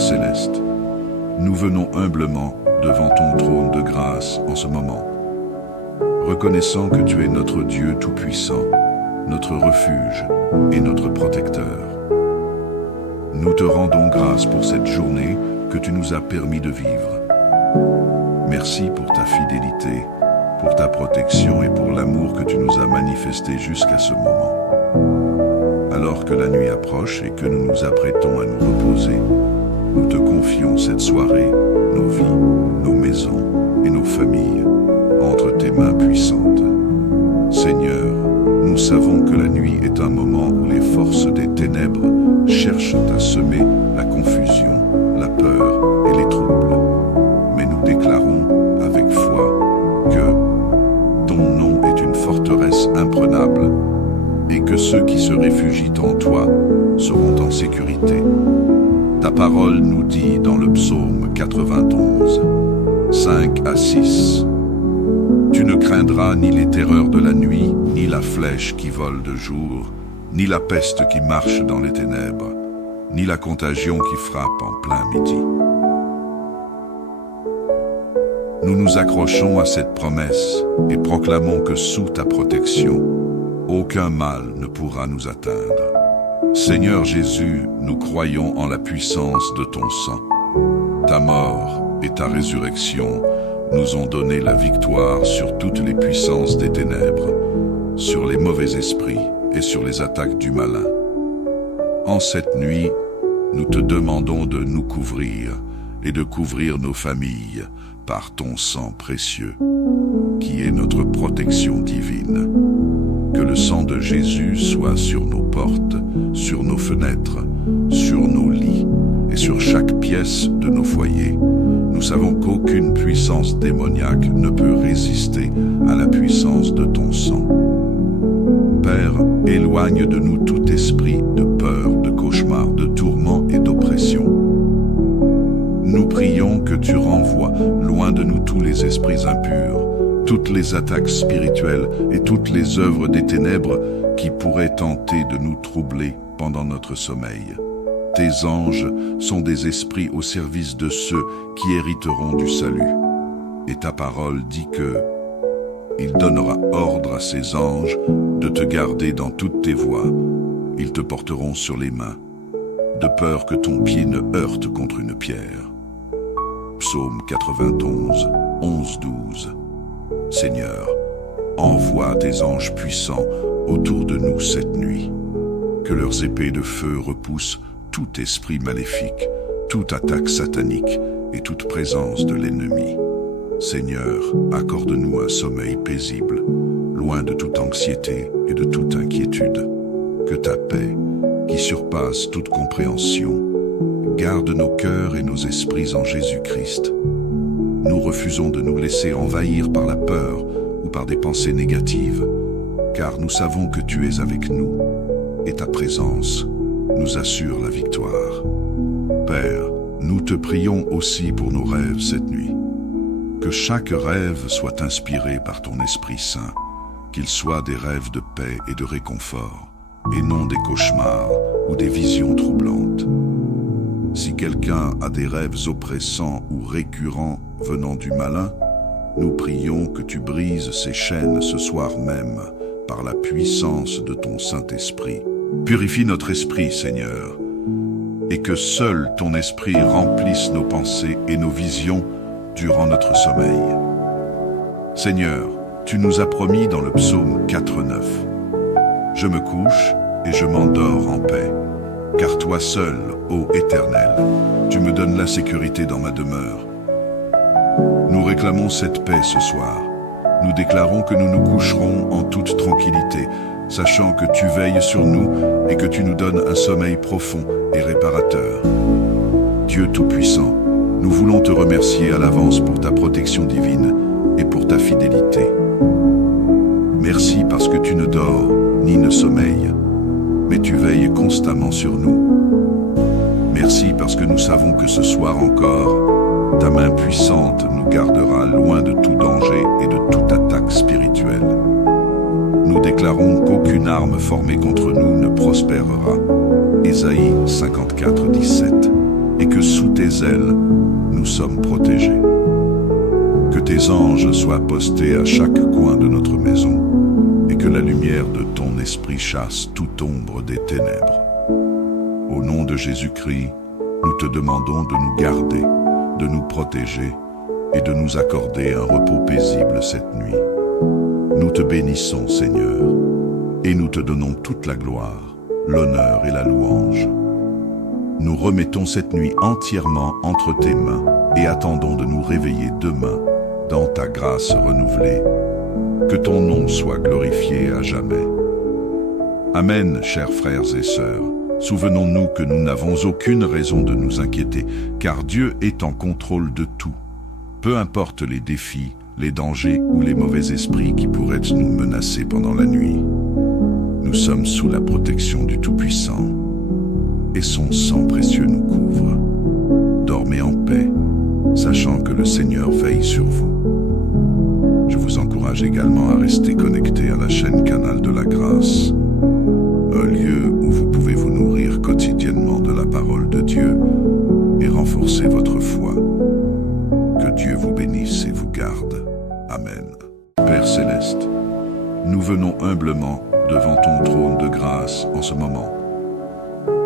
Père céleste, nous venons humblement devant ton trône de grâce en ce moment, reconnaissant que tu es notre Dieu tout-puissant, notre refuge et notre protecteur. Nous te rendons grâce pour cette journée que tu nous as permis de vivre. Merci pour ta fidélité, pour ta protection et pour l'amour que tu nous as manifesté jusqu'à ce moment. Alors que la nuit approche et que nous nous apprêtons à nous reposer, nous te confions cette soirée, nos vies, nos maisons et nos familles entre tes mains puissantes. Seigneur, nous savons que la nuit est un moment où les forces des ténèbres cherchent à semer la confusion, la peur et les troubles. Mais nous déclarons avec foi que ton nom est une forteresse imprenable et que ceux qui se réfugient en toi seront en sécurité. Ta parole nous dit dans le psaume 91, 5 à 6, « Tu ne craindras ni les terreurs de la nuit, ni la flèche qui vole de jour, ni la peste qui marche dans les ténèbres, ni la contagion qui frappe en plein midi. » Nous nous accrochons à cette promesse et proclamons que sous ta protection, aucun mal ne pourra nous atteindre. Seigneur Jésus, nous croyons en la puissance de ton sang. Ta mort et ta résurrection nous ont donné la victoire sur toutes les puissances des ténèbres, sur les mauvais esprits et sur les attaques du malin. En cette nuit, nous te demandons de nous couvrir et de couvrir nos familles par ton sang précieux, qui est notre protection divine. Que le sang de Jésus soit sur nos portes, sur nos fenêtres, sur nos lits et sur chaque pièce de nos foyers. Nous savons qu'aucune puissance démoniaque ne peut résister à la puissance de ton sang. Père, éloigne de nous tout esprit de peur, de cauchemar, de tourment et d'oppression. Nous prions que tu renvoies loin de nous tous les esprits impurs, toutes les attaques spirituelles et toutes les œuvres des ténèbres qui pourraient tenter de nous troubler pendant notre sommeil. Tes anges sont des esprits au service de ceux qui hériteront du salut. Et ta parole dit que il donnera ordre à ses anges de te garder dans toutes tes voies. Ils te porteront sur les mains, de peur que ton pied ne heurte contre une pierre. Psaume 91, 11-12. Seigneur, envoie tes anges puissants autour de nous cette nuit. Que leurs épées de feu repoussent tout esprit maléfique, toute attaque satanique et toute présence de l'ennemi. Seigneur, accorde-nous un sommeil paisible, loin de toute anxiété et de toute inquiétude. Que ta paix, qui surpasse toute compréhension, garde nos cœurs et nos esprits en Jésus-Christ. Nous refusons de nous laisser envahir par la peur ou par des pensées négatives, car nous savons que tu es avec nous et ta présence nous assure la victoire. Père, nous te prions aussi pour nos rêves cette nuit. Que chaque rêve soit inspiré par ton Esprit Saint, qu'ils soient des rêves de paix et de réconfort, et non des cauchemars ou des visions troublantes. Si quelqu'un a des rêves oppressants ou récurrents venant du malin, nous prions que tu brises ces chaînes ce soir même par la puissance de ton Saint-Esprit. Purifie notre esprit, Seigneur, et que seul ton Esprit remplisse nos pensées et nos visions durant notre sommeil. Seigneur, tu nous as promis dans le psaume 4:9 « Je me couche et je m'endors en paix, car toi seul, ô Éternel, tu me donnes la sécurité dans ma demeure. » Nous réclamons cette paix ce soir. Nous déclarons que nous nous coucherons en toute tranquillité, sachant que tu veilles sur nous et que tu nous donnes un sommeil profond et réparateur. Dieu Tout-Puissant, nous voulons te remercier à l'avance pour ta protection divine et pour ta fidélité. Merci parce que tu ne dors ni ne sommeilles, mais tu veilles constamment sur nous. Merci parce que nous savons que ce soir encore, ta main puissante nous gardera loin de tout danger et de toute attaque spirituelle. Nous déclarons qu'aucune arme formée contre nous ne prospérera. Ésaïe 54, 17. et que sous tes ailes, nous sommes protégés. Que tes anges soient postés à chaque coin de notre maison et que la lumière de ton esprit chasse toute ombre des ténèbres. Au nom de Jésus-Christ, nous te demandons de nous garder, de nous protéger et de nous accorder un repos paisible cette nuit. Nous te bénissons, Seigneur, et nous te donnons toute la gloire, l'honneur et la louange. Nous remettons cette nuit entièrement entre tes mains et attendons de nous réveiller demain dans ta grâce renouvelée. Que ton nom soit glorifié à jamais. Amen, chers frères et sœurs. Souvenons-nous que nous n'avons aucune raison de nous inquiéter, car Dieu est en contrôle de tout. Peu importe les défis, les dangers ou les mauvais esprits qui pourraient nous menacer pendant la nuit. Nous sommes sous la protection du Tout-Puissant, et son sang précieux nous couvre. Dormez en paix, sachant que le Seigneur veille sur vous. Je vous encourage également à rester connecté à la chaîne Canal de la Grâce, un lieu où vous pouvez vous nourrir quotidiennement de la parole de Dieu et renforcer votre foi. Que Dieu vous bénisse et vous garde. Amen. Père Céleste, nous venons humblement devant ton trône de grâce en ce moment,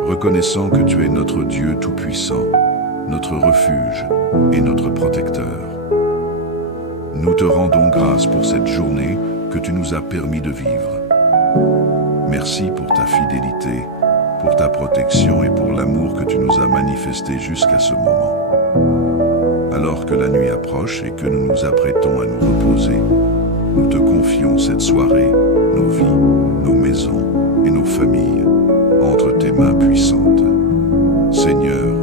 reconnaissant que tu es notre Dieu tout-puissant, notre refuge et notre protecteur. Nous te rendons grâce pour cette journée que tu nous as permis de vivre. Merci pour ta fidélité, pour ta protection et pour l'amour que tu nous as manifesté jusqu'à ce moment. Alors que la nuit approche et que nous nous apprêtons à nous reposer, nous te confions cette soirée, nos vies, nos maisons et nos familles entre tes mains puissantes. Seigneur,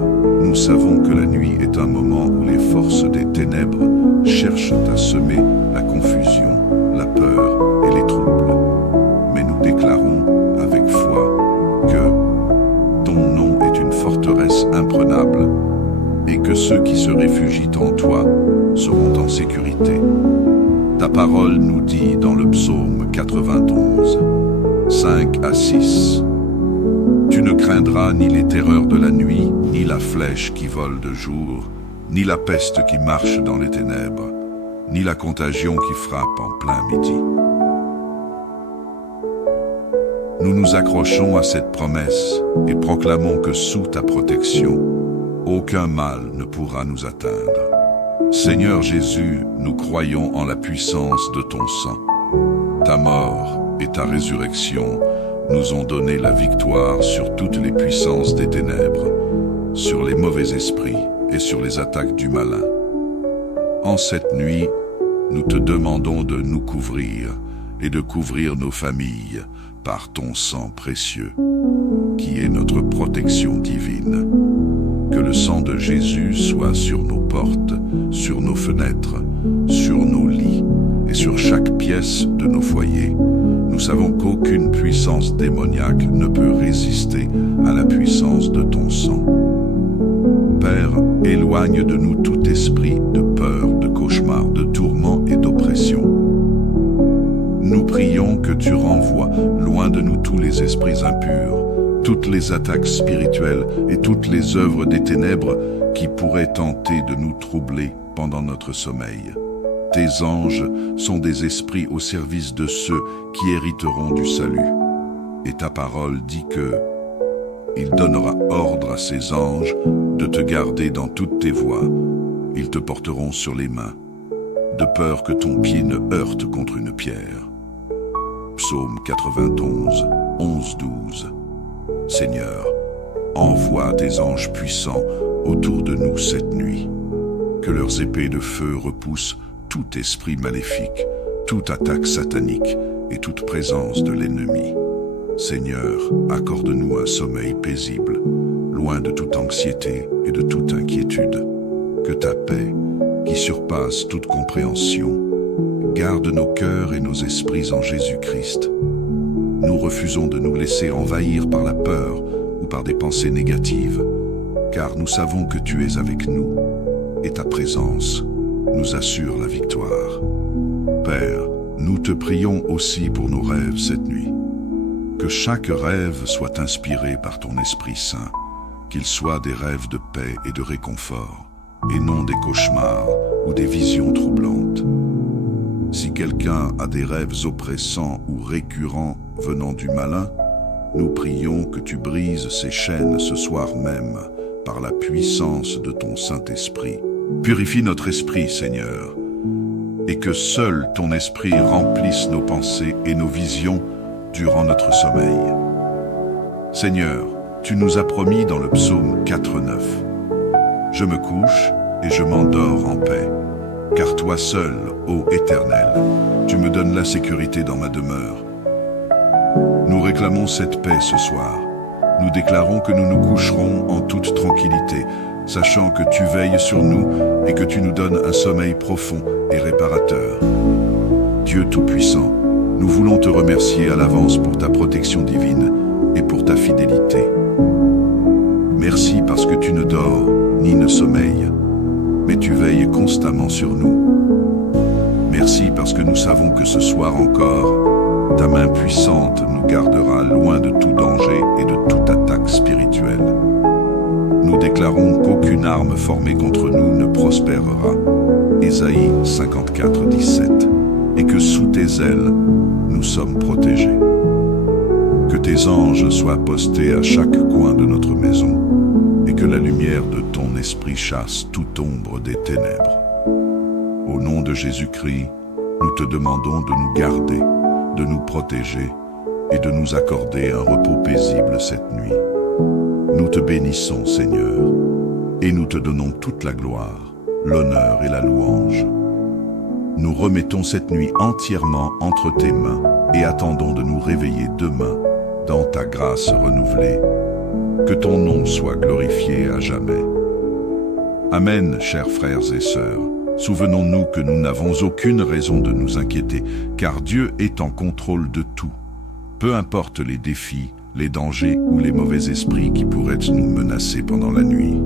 nous savons que la nuit est un moment où les forces des ténèbres cherchent à semer la confusion, la peur et les troubles. Mais nous déclarons avec foi que ton nom est une forteresse imprenable et que ceux qui se réfugient en toi seront en sécurité. Ta parole nous dit dans le psaume 91, 5 à 6, « Tu ne craindras ni les terreurs de la nuit, ni la flèche qui vole de jour, ni la peste qui marche dans les ténèbres, ni la contagion qui frappe en plein midi. » Nous nous accrochons à cette promesse et proclamons que sous ta protection, aucun mal ne pourra nous atteindre. Seigneur Jésus, nous croyons en la puissance de ton sang. Ta mort et ta résurrection nous ont donné la victoire sur toutes les puissances des ténèbres, sur les mauvais esprits et sur les attaques du malin. En cette nuit, nous te demandons de nous couvrir et de couvrir nos familles par ton sang précieux, qui est notre protection divine. Que le sang de Jésus soit sur nos portes, sur nos fenêtres, sur nos lits et sur chaque pièce de nos foyers. Nous savons qu'aucune puissance démoniaque ne peut résister à la puissance de ton sang. Père, éloigne de nous tout esprit de peur, de cauchemar, de tourment et d'oppression. Nous prions que tu renvoies loin de nous tous les esprits impurs, toutes les attaques spirituelles et toutes les œuvres des ténèbres qui pourraient tenter de nous troubler pendant notre sommeil. Tes anges sont des esprits au service de ceux qui hériteront du salut. Et ta parole dit que il donnera ordre à ses anges de te garder dans toutes tes voies. Ils te porteront sur les mains, de peur que ton pied ne heurte contre une pierre. Psaume 91, 11-12. Seigneur, envoie tes anges puissants autour de nous cette nuit. Que leurs épées de feu repoussent tout esprit maléfique, toute attaque satanique et toute présence de l'ennemi. Seigneur, accorde-nous un sommeil paisible, loin de toute anxiété et de toute inquiétude. Que ta paix, qui surpasse toute compréhension, garde nos cœurs et nos esprits en Jésus-Christ. Nous refusons de nous laisser envahir par la peur ou par des pensées négatives, car nous savons que tu es avec nous et ta présence nous assure la victoire. Père, nous te prions aussi pour nos rêves cette nuit. Que chaque rêve soit inspiré par ton Esprit Saint, qu'ils soient des rêves de paix et de réconfort, et non des cauchemars ou des visions troublantes. Si quelqu'un a des rêves oppressants ou récurrents venant du malin, nous prions que tu brises ces chaînes ce soir même par la puissance de ton Saint-Esprit. Purifie notre esprit, Seigneur, et que seul ton esprit remplisse nos pensées et nos visions durant notre sommeil. Seigneur, tu nous as promis dans le psaume 4,9 « Je me couche et je m'endors en paix, car toi seul, ô Éternel, tu me donnes la sécurité dans ma demeure. » Nous réclamons cette paix ce soir. Nous déclarons que nous nous coucherons en toute tranquillité, sachant que tu veilles sur nous et que tu nous donnes un sommeil profond et réparateur. Dieu Tout-Puissant, nous voulons te remercier à l'avance pour ta protection divine et pour ta fidélité. Merci parce que tu ne dors ni ne sommeilles, mais tu veilles constamment sur nous. Merci parce que nous savons que ce soir encore, ta main puissante nous gardera loin de tout danger et de toute attaque spirituelle. Nous déclarons qu'aucune arme formée contre nous ne prospérera. Ésaïe 54, 17. Et que sous tes ailes, nous sommes protégés. Que tes anges soient postés à chaque coin de notre maison et que la lumière de ton esprit chasse toute ombre des ténèbres. Au nom de Jésus-Christ, nous te demandons de nous garder, de nous protéger et de nous accorder un repos paisible cette nuit. Nous te bénissons, Seigneur, et nous te donnons toute la gloire, l'honneur et la louange. Nous remettons cette nuit entièrement entre tes mains et attendons de nous réveiller demain dans ta grâce renouvelée. Que ton nom soit glorifié à jamais. Amen, chers frères et sœurs. Souvenons-nous que nous n'avons aucune raison de nous inquiéter, car Dieu est en contrôle de tout. Peu importe les défis, les dangers ou les mauvais esprits qui pourraient nous menacer pendant la nuit.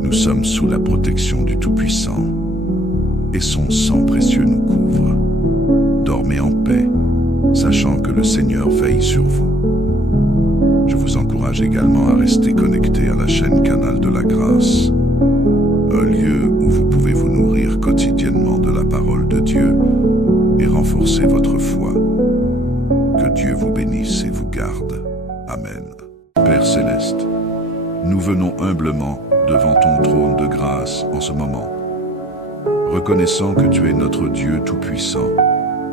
Nous sommes sous la protection du Tout-Puissant, et son sang précieux nous couvre. Dormez en paix, sachant que le Seigneur veille sur vous. Je vous encourage également à rester connecté à la chaîne Canal de la Grâce, un lieu où vous pouvez vous nourrir quotidiennement de la parole de Dieu et renforcer votre foi. Que Dieu vous bénisse et vous garde. Amen. Père Céleste, nous venons humblement devant ton trône de grâce en ce moment, reconnaissant que tu es notre Dieu Tout-Puissant,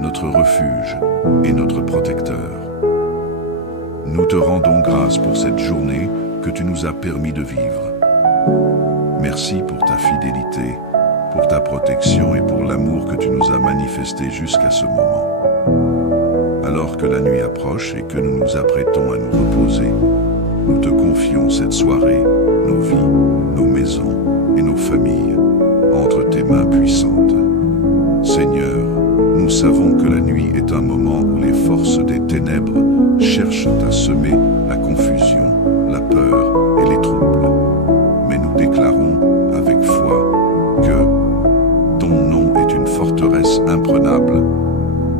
notre refuge et notre protecteur. Nous te rendons grâce pour cette journée que tu nous as permis de vivre. Merci pour ta fidélité, pour ta protection et pour l'amour que tu nous as manifesté jusqu'à ce moment. Alors que la nuit approche et que nous nous apprêtons à nous reposer, nous te confions cette soirée, nos vies, nos maisons et nos familles entre tes mains puissantes. Seigneur, nous savons que la nuit est un moment où les forces des ténèbres cherchent à semer la confusion, la peur et les troubles. Mais nous déclarons avec foi que ton nom est une forteresse imprenable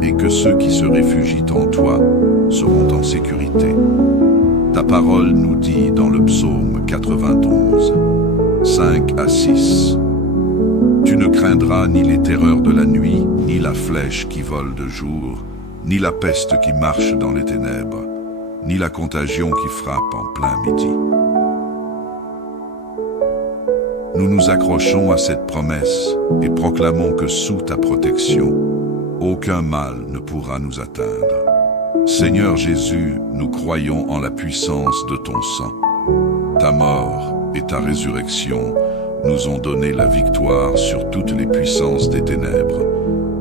et que ceux qui se réfugient en toi seront en sécurité. Ta parole nous dit dans le psaume 91, 5 à 6, « Tu ne craindras ni les terreurs de la nuit, ni la flèche qui vole de jour, ni la peste qui marche dans les ténèbres, ni la contagion qui frappe en plein midi. » Nous nous accrochons à cette promesse et proclamons que sous ta protection, aucun mal ne pourra nous atteindre. Seigneur Jésus, nous croyons en la puissance de ton sang. Ta mort et ta résurrection nous ont donné la victoire sur toutes les puissances des ténèbres,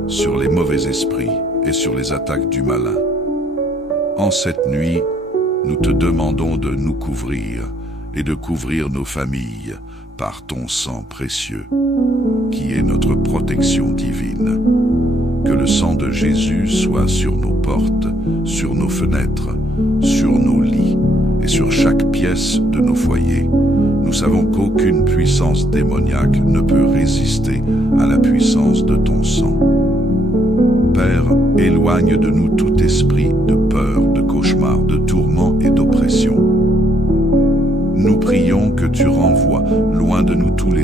sur les mauvais esprits et sur les attaques du malin. En cette nuit, nous te demandons de nous couvrir et de couvrir nos familles par ton sang précieux, qui est notre protection divine. Que le sang de Jésus soit sur nos portes, sur nos fenêtres, sur nos lits et sur chaque pièce de nos foyers. Nous savons qu'aucune puissance démoniaque ne peut résister à la puissance de ton sang. Père, éloigne de nous tout esprit de peur, de cauchemar, de tourment et d'oppression. Nous prions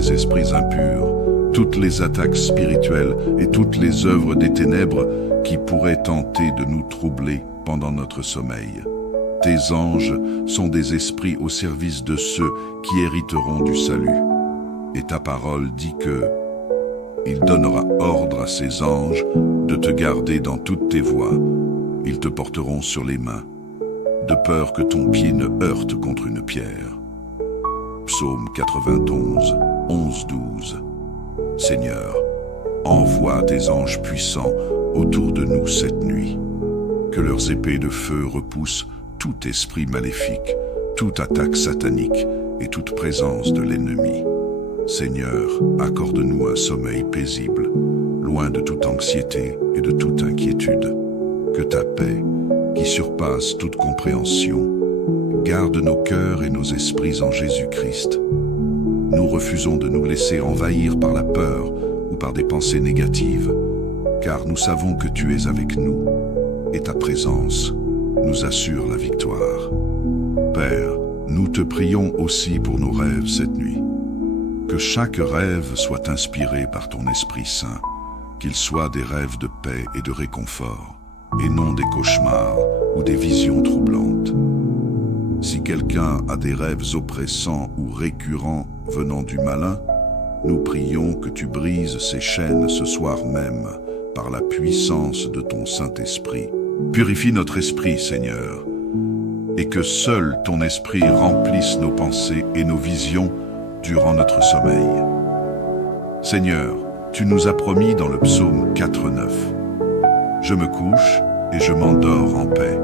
les esprits impurs, toutes les attaques spirituelles et toutes les œuvres des ténèbres qui pourraient tenter de nous troubler pendant notre sommeil. Tes anges sont des esprits au service de ceux qui hériteront du salut. Et ta parole dit que il donnera ordre à ses anges de te garder dans toutes tes voies. Ils te porteront sur les mains, de peur que ton pied ne heurte contre une pierre. Psaume 91, 11-12. Seigneur, envoie tes anges puissants autour de nous cette nuit. Que leurs épées de feu repoussent tout esprit maléfique, toute attaque satanique et toute présence de l'ennemi. Seigneur, accorde-nous un sommeil paisible, loin de toute anxiété et de toute inquiétude. Que ta paix, qui surpasse toute compréhension, garde nos cœurs et nos esprits en Jésus-Christ. Nous refusons de nous laisser envahir par la peur ou par des pensées négatives, car nous savons que tu es avec nous et ta présence nous assure la victoire. Père, nous te prions aussi pour nos rêves cette nuit. Que chaque rêve soit inspiré par ton Esprit Saint, qu'il soit des rêves de paix et de réconfort, et non des cauchemars ou des visions troublantes. Si quelqu'un a des rêves oppressants ou récurrents venant du malin, nous prions que tu brises ces chaînes ce soir même par la puissance de ton Saint-Esprit. Purifie notre esprit, Seigneur, et que seul ton Esprit remplisse nos pensées et nos visions durant notre sommeil. Seigneur, tu nous as promis dans le psaume 4:9 « Je me couche et je m'endors en paix,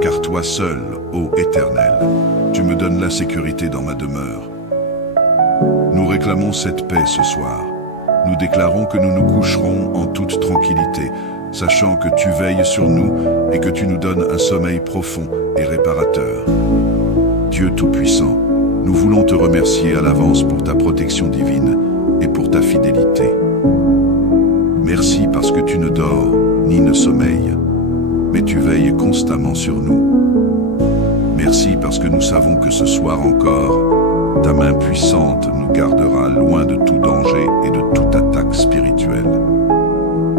car toi seul, ô Éternel, tu me donnes la sécurité dans ma demeure. » Nous réclamons cette paix ce soir. Nous déclarons que nous nous coucherons en toute tranquillité, sachant que tu veilles sur nous et que tu nous donnes un sommeil profond et réparateur. Dieu Tout-Puissant, nous voulons te remercier à l'avance pour ta protection divine et pour ta fidélité. Merci parce que tu ne dors ni ne sommeilles, mais tu veilles constamment sur nous. Merci parce que nous savons que ce soir encore, ta main puissante nous gardera loin de tout danger et de toute attaque spirituelle.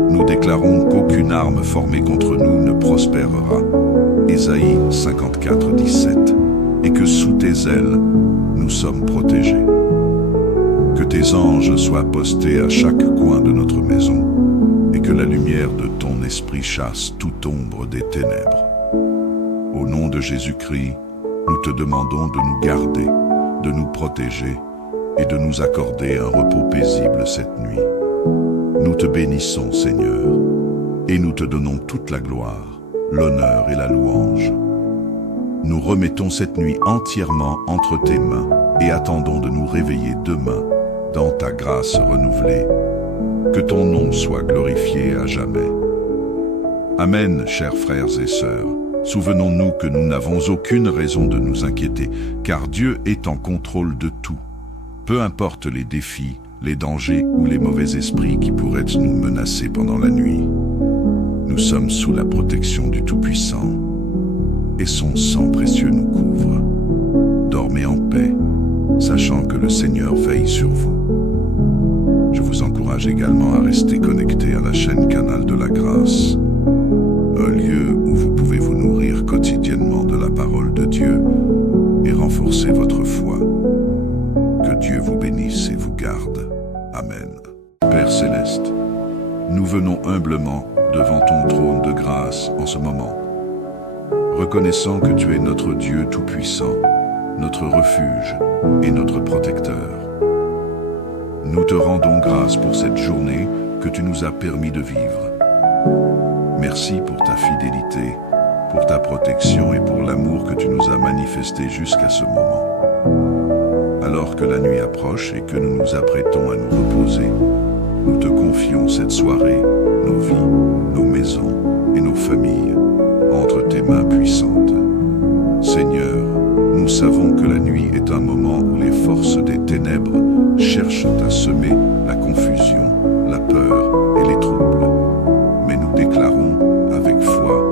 Nous déclarons qu'aucune arme formée contre nous ne prospérera. Ésaïe 54:17. Et que sous tes ailes, nous sommes protégés. Que tes anges soient postés à chaque coin de notre maison et que la lumière de ton esprit chasse toute ombre des ténèbres. Au nom de Jésus-Christ, nous te demandons de nous garder, de nous protéger et de nous accorder un repos paisible cette nuit. Nous te bénissons, Seigneur, et nous te donnons toute la gloire, l'honneur et la louange. Nous remettons cette nuit entièrement entre tes mains et attendons de nous réveiller demain dans ta grâce renouvelée. Que ton nom soit glorifié à jamais. Amen, chers frères et sœurs. Souvenons-nous que nous n'avons aucune raison de nous inquiéter, car Dieu est en contrôle de tout. Peu importe les défis, les dangers ou les mauvais esprits qui pourraient nous menacer pendant la nuit. Nous sommes sous la protection du Tout-Puissant, et son sang précieux nous couvre. Dormez en paix, sachant que le Seigneur veille sur vous. Je vous encourage également à rester connecté à la chaîne Canal de la Grâce, un lieu où vous pouvez vous nourrir quotidiennement de la parole de Dieu et renforcer votre foi. Que Dieu vous bénisse et vous garde. Amen. Père Céleste, nous venons humblement devant ton trône de grâce en ce moment, reconnaissant que tu es notre Dieu tout-puissant, notre refuge et notre protecteur. Nous te rendons grâce pour cette journée que tu nous as permis de vivre. Merci pour ta fidélité, pour ta protection et pour l'amour que tu nous as manifesté jusqu'à ce moment. Alors que la nuit approche et que nous nous apprêtons à nous reposer, nous te confions cette soirée, nos vies, nos maisons et nos familles entre tes mains puissantes. Seigneur, nous savons que la nuit est un moment où les forces des ténèbres cherchent à semer la confusion, la peur et les troubles. Mais nous déclarons avec foi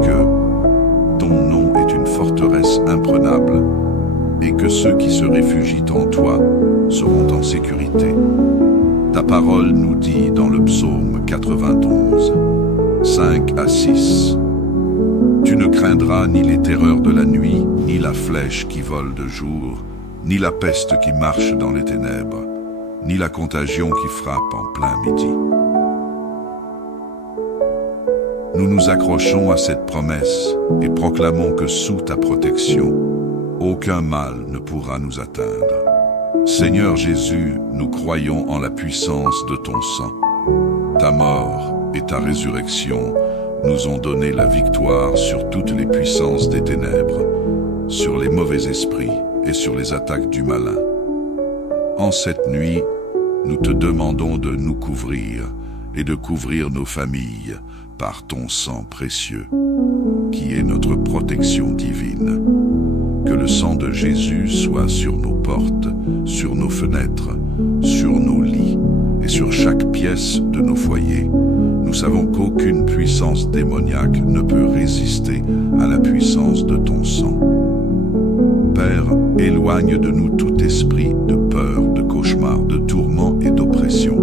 que ton nom est une forteresse imprenable et que ceux qui se réfugient en toi seront en sécurité. Ta parole nous dit dans le psaume 91, 5 à 6, « Tu ne craindras ni les terreurs de la nuit, ni la flèche qui vole de jour, ni la peste qui marche dans les ténèbres, ni la contagion qui frappe en plein midi. » Nous nous accrochons à cette promesse et proclamons que sous ta protection, aucun mal ne pourra nous atteindre. Seigneur Jésus, nous croyons en la puissance de ton sang. Ta mort et ta résurrection nous ont donné la victoire sur toutes les puissances des ténèbres, sur les mauvais esprits et sur les attaques du malin. En cette nuit, nous te demandons de nous couvrir et de couvrir nos familles par ton sang précieux, qui est notre protection divine. Que le sang de Jésus soit sur nos portes, sur nos fenêtres, sur nos lits et sur chaque pièce de nos foyers. Nous savons qu'aucune puissance démoniaque ne peut résister à la puissance de ton sang. Père, éloigne de nous tout esprit de peur, de cauchemar, de tourment et d'oppression.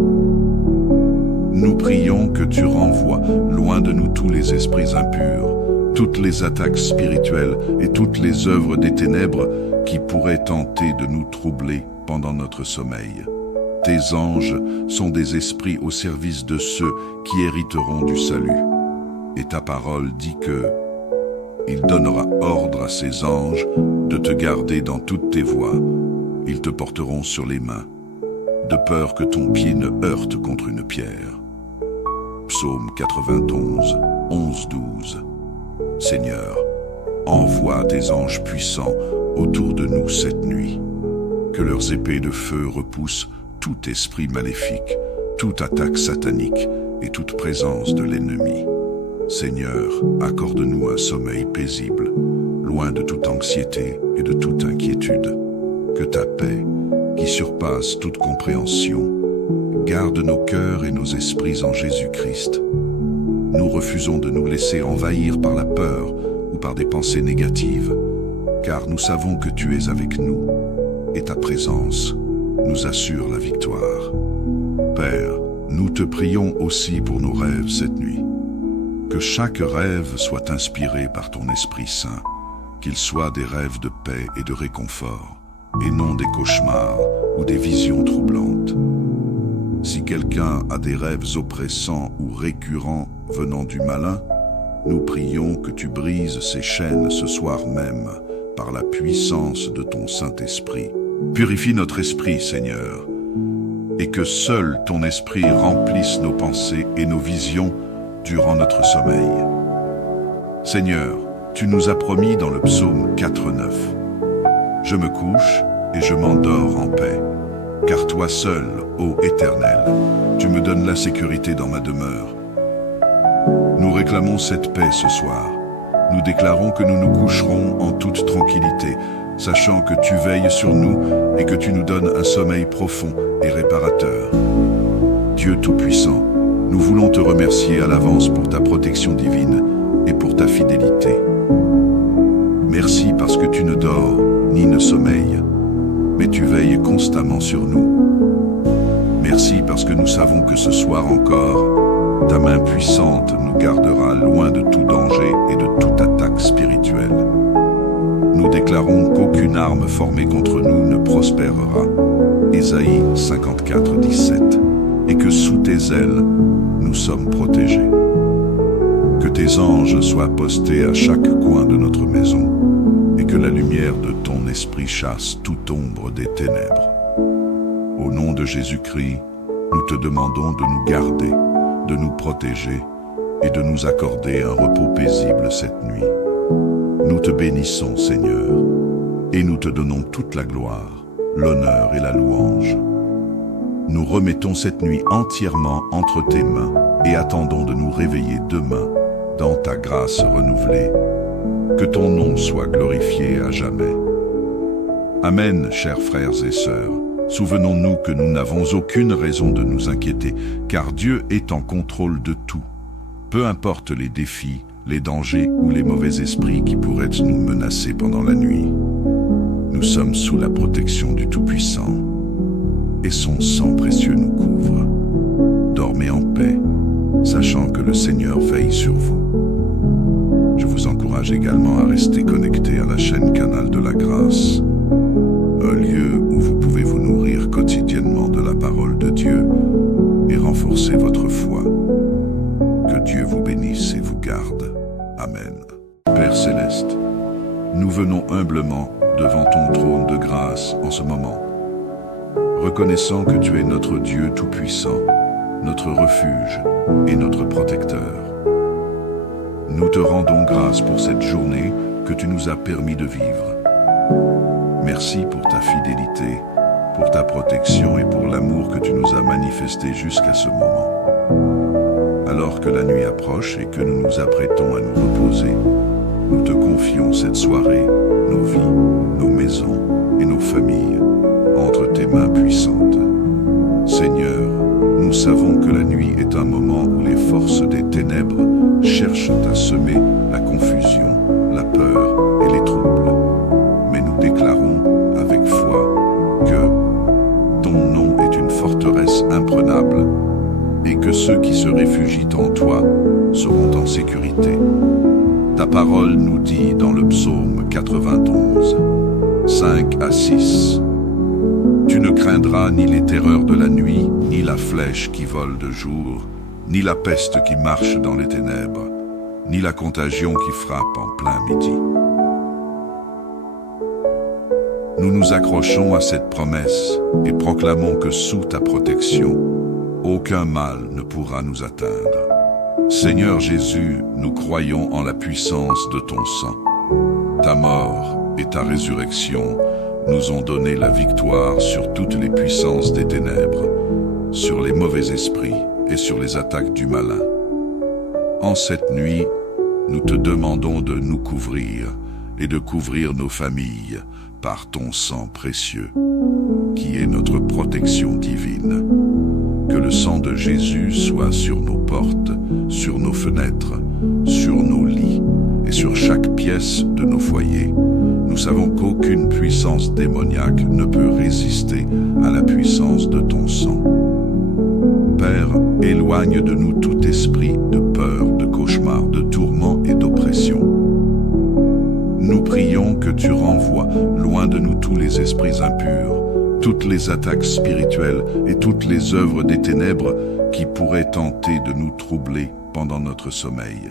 Nous prions que tu renvoies loin de nous tous les esprits impurs, toutes les attaques spirituelles et toutes les œuvres des ténèbres qui pourraient tenter de nous troubler pendant notre sommeil. Tes anges sont des esprits au service de ceux qui hériteront du salut. Et ta parole dit que il donnera ordre à ses anges de te garder dans toutes tes voies. Ils te porteront sur les mains, de peur que ton pied ne heurte contre une pierre. Psaume 91, 11-12. Seigneur, envoie tes anges puissants autour de nous cette nuit. Que leurs épées de feu repoussent tout esprit maléfique, toute attaque satanique et toute présence de l'ennemi. Seigneur, accorde-nous un sommeil paisible, loin de toute anxiété et de toute inquiétude. Que ta paix, qui surpasse toute compréhension, garde nos cœurs et nos esprits en Jésus-Christ. Nous refusons de nous laisser envahir par la peur ou par des pensées négatives, car nous savons que tu es avec nous et ta présence nous assure la victoire. Père, nous te prions aussi pour nos rêves cette nuit. Que chaque rêve soit inspiré par ton Esprit Saint, qu'ils soient des rêves de paix et de réconfort, et non des cauchemars ou des visions troublantes. Si quelqu'un a des rêves oppressants ou récurrents venant du malin, nous prions que tu brises ces chaînes ce soir même par la puissance de ton Saint-Esprit. Purifie notre esprit, Seigneur, et que seul ton Esprit remplisse nos pensées et nos visions durant notre sommeil. Seigneur, tu nous as promis dans le psaume 4:9, « Je me couche et je m'endors en paix, car toi seul, ô Éternel, tu me donnes la sécurité dans ma demeure. » Nous réclamons cette paix ce soir. Nous déclarons que nous nous coucherons en toute tranquillité, sachant que tu veilles sur nous et que tu nous donnes un sommeil profond et réparateur. Dieu Tout-Puissant, nous voulons te remercier à l'avance pour ta protection divine et pour ta fidélité. Merci parce que tu ne dors ni ne sommeilles, mais tu veilles constamment sur nous. Merci parce que nous savons que ce soir encore, ta main puissante nous gardera loin de tout danger et de toute attaque spirituelle. Nous déclarons qu'aucune arme formée contre nous ne prospérera. Ésaïe 54:17. Et que sous tes ailes, nous sommes protégés. Que tes anges soient postés à chaque coin de notre maison et que la lumière de ton esprit chasse toute ombre des ténèbres. Au nom de Jésus-Christ, nous te demandons de nous garder, de nous protéger et de nous accorder un repos paisible cette nuit. Nous te bénissons, Seigneur, et nous te donnons toute la gloire, l'honneur et la louange. Nous remettons cette nuit entièrement entre tes mains et attendons de nous réveiller demain dans ta grâce renouvelée. Que ton nom soit glorifié à jamais. Amen, chers frères et sœurs. Souvenons-nous que nous n'avons aucune raison de nous inquiéter, car Dieu est en contrôle de tout. Peu importe les défis, les dangers ou les mauvais esprits qui pourraient nous menacer pendant la nuit. Nous sommes sous la protection du Tout-Puissant. et son sang précieux nous couvre. Dormez en paix, sachant que le Seigneur veille sur vous. Je vous encourage également à rester connecté à la chaîne Canal de la Grâce, un lieu où vous pouvez vous nourrir quotidiennement de la parole de Dieu et renforcer votre foi. Que Dieu vous bénisse et vous garde. Amen. Père Céleste, nous venons humblement devant ton trône de grâce en ce moment, reconnaissant que tu es notre Dieu tout-puissant, notre refuge et notre protecteur. Nous te rendons grâce pour cette journée que tu nous as permis de vivre. Merci pour ta fidélité, pour ta protection et pour l'amour que tu nous as manifesté jusqu'à ce moment. Alors que la nuit approche et que nous nous apprêtons à nous reposer, nous te confions cette soirée, nos vies, nos maisons et nos familles entre tes mains puissantes. Seigneur, nous savons que la nuit est un moment où les forces des ténèbres cherchent à semer la confusion, la peur et les troubles. Mais nous déclarons avec foi que ton nom est une forteresse imprenable et que ceux qui se réfugient en toi seront en sécurité. Ta parole nous dit dans le psaume 91, 5 à 6, « Tu ne craindras ni les terreurs de la nuit, ni la flèche qui vole de jour, ni la peste qui marche dans les ténèbres, ni la contagion qui frappe en plein midi. » Nous nous accrochons à cette promesse et proclamons que sous ta protection, aucun mal ne pourra nous atteindre. Seigneur Jésus, nous croyons en la puissance de ton sang. Ta mort et ta résurrection nous ont donné la victoire sur toutes les puissances des ténèbres, sur les mauvais esprits et sur les attaques du malin. En cette nuit, nous te demandons de nous couvrir et de couvrir nos familles par ton sang précieux, qui est notre protection divine. Que le sang de Jésus soit sur nos portes, sur nos fenêtres, sur nos lits et sur chaque pièce de nos foyers. Nous savons qu'aucune puissance démoniaque ne peut résister à la puissance de ton sang. Père, éloigne de nous tout esprit de peur, de cauchemar, de tourment et d'oppression. Nous prions que tu renvoies loin de nous tous les esprits impurs, toutes les attaques spirituelles et toutes les œuvres des ténèbres qui pourraient tenter de nous troubler pendant notre sommeil.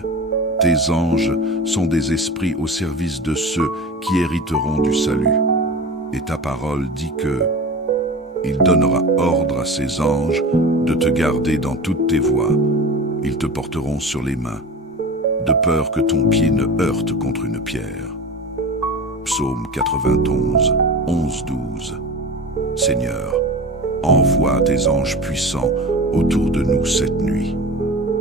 Tes anges sont des esprits au service de ceux qui hériteront du salut. Et ta parole dit que il donnera ordre à ses anges de te garder dans toutes tes voies. Ils te porteront sur les mains, de peur que ton pied ne heurte contre une pierre. Psaume 91, 11-12. Seigneur, envoie tes anges puissants autour de nous cette nuit.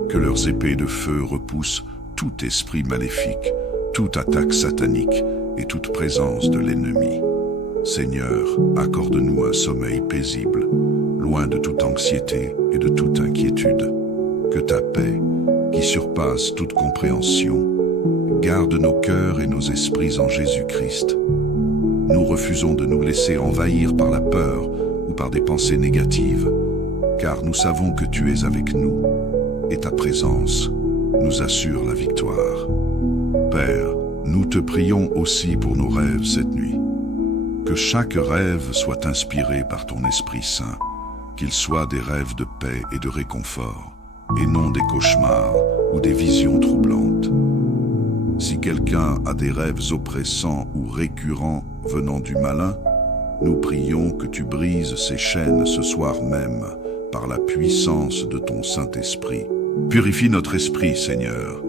Que leurs épées de feu repoussent tout esprit maléfique, toute attaque satanique et toute présence de l'ennemi. Seigneur, accorde-nous un sommeil paisible, loin de toute anxiété et de toute inquiétude. Que ta paix, qui surpasse toute compréhension, garde nos cœurs et nos esprits en Jésus-Christ. Nous refusons de nous laisser envahir par la peur ou par des pensées négatives, car nous savons que tu es avec nous et ta présence nous assure la victoire. Père, nous te prions aussi pour nos rêves cette nuit. Que chaque rêve soit inspiré par ton Esprit Saint, qu'ils soient des rêves de paix et de réconfort, et non des cauchemars ou des visions troublantes. Si quelqu'un a des rêves oppressants ou récurrents venant du malin, nous prions que tu brises ces chaînes ce soir même par la puissance de ton Saint-Esprit. Purifie notre esprit, Seigneur,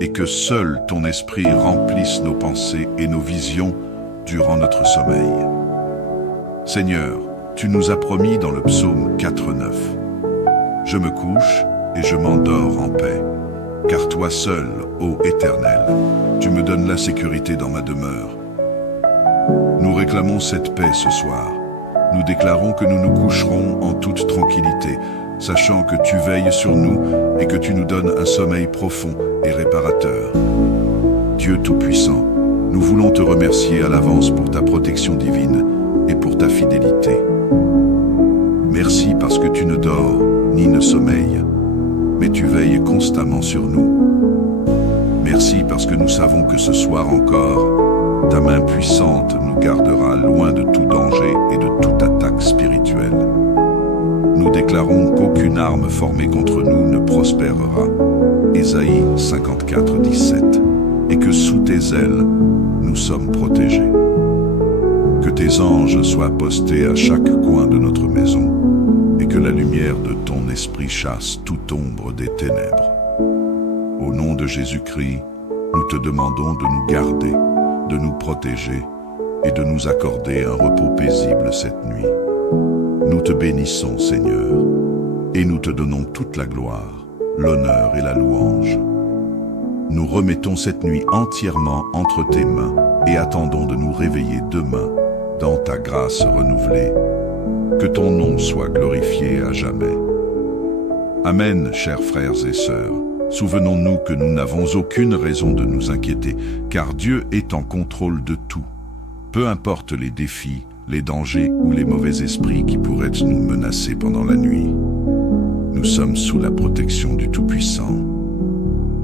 et que seul ton esprit remplisse nos pensées et nos visions durant notre sommeil. Seigneur, tu nous as promis dans le psaume 4:9, « Je me couche et je m'endors en paix, car toi seul, ô Éternel, tu me donnes la sécurité dans ma demeure. » Nous réclamons cette paix ce soir. Nous déclarons que nous nous coucherons en toute tranquillité, sachant que tu veilles sur nous et que tu nous donnes un sommeil profond et réparateur. Dieu Tout-Puissant, nous voulons te remercier à l'avance pour ta protection divine et pour ta fidélité. Merci parce que tu ne dors ni ne sommeilles, mais tu veilles constamment sur nous. Merci parce que nous savons que ce soir encore, ta main puissante nous gardera loin de tout danger et de toute attaque spirituelle. Nous déclarons qu'aucune arme formée contre nous ne prospérera. Ésaïe 54, 17. Et que sous tes ailes, nous sommes protégés. Que tes anges soient postés à chaque coin de notre maison et que la lumière de ton esprit chasse toute ombre des ténèbres. Au nom de Jésus-Christ, nous te demandons de nous garder, de nous protéger et de nous accorder un repos paisible cette nuit. Nous te bénissons, Seigneur, et nous te donnons toute la gloire, l'honneur et la louange. Nous remettons cette nuit entièrement entre tes mains et attendons de nous réveiller demain dans ta grâce renouvelée. Que ton nom soit glorifié à jamais. Amen, chers frères et sœurs. Souvenons-nous que nous n'avons aucune raison de nous inquiéter, car Dieu est en contrôle de tout. Peu importe les défis, les dangers ou les mauvais esprits qui pourraient nous menacer pendant la nuit. Nous sommes sous la protection du Tout-Puissant,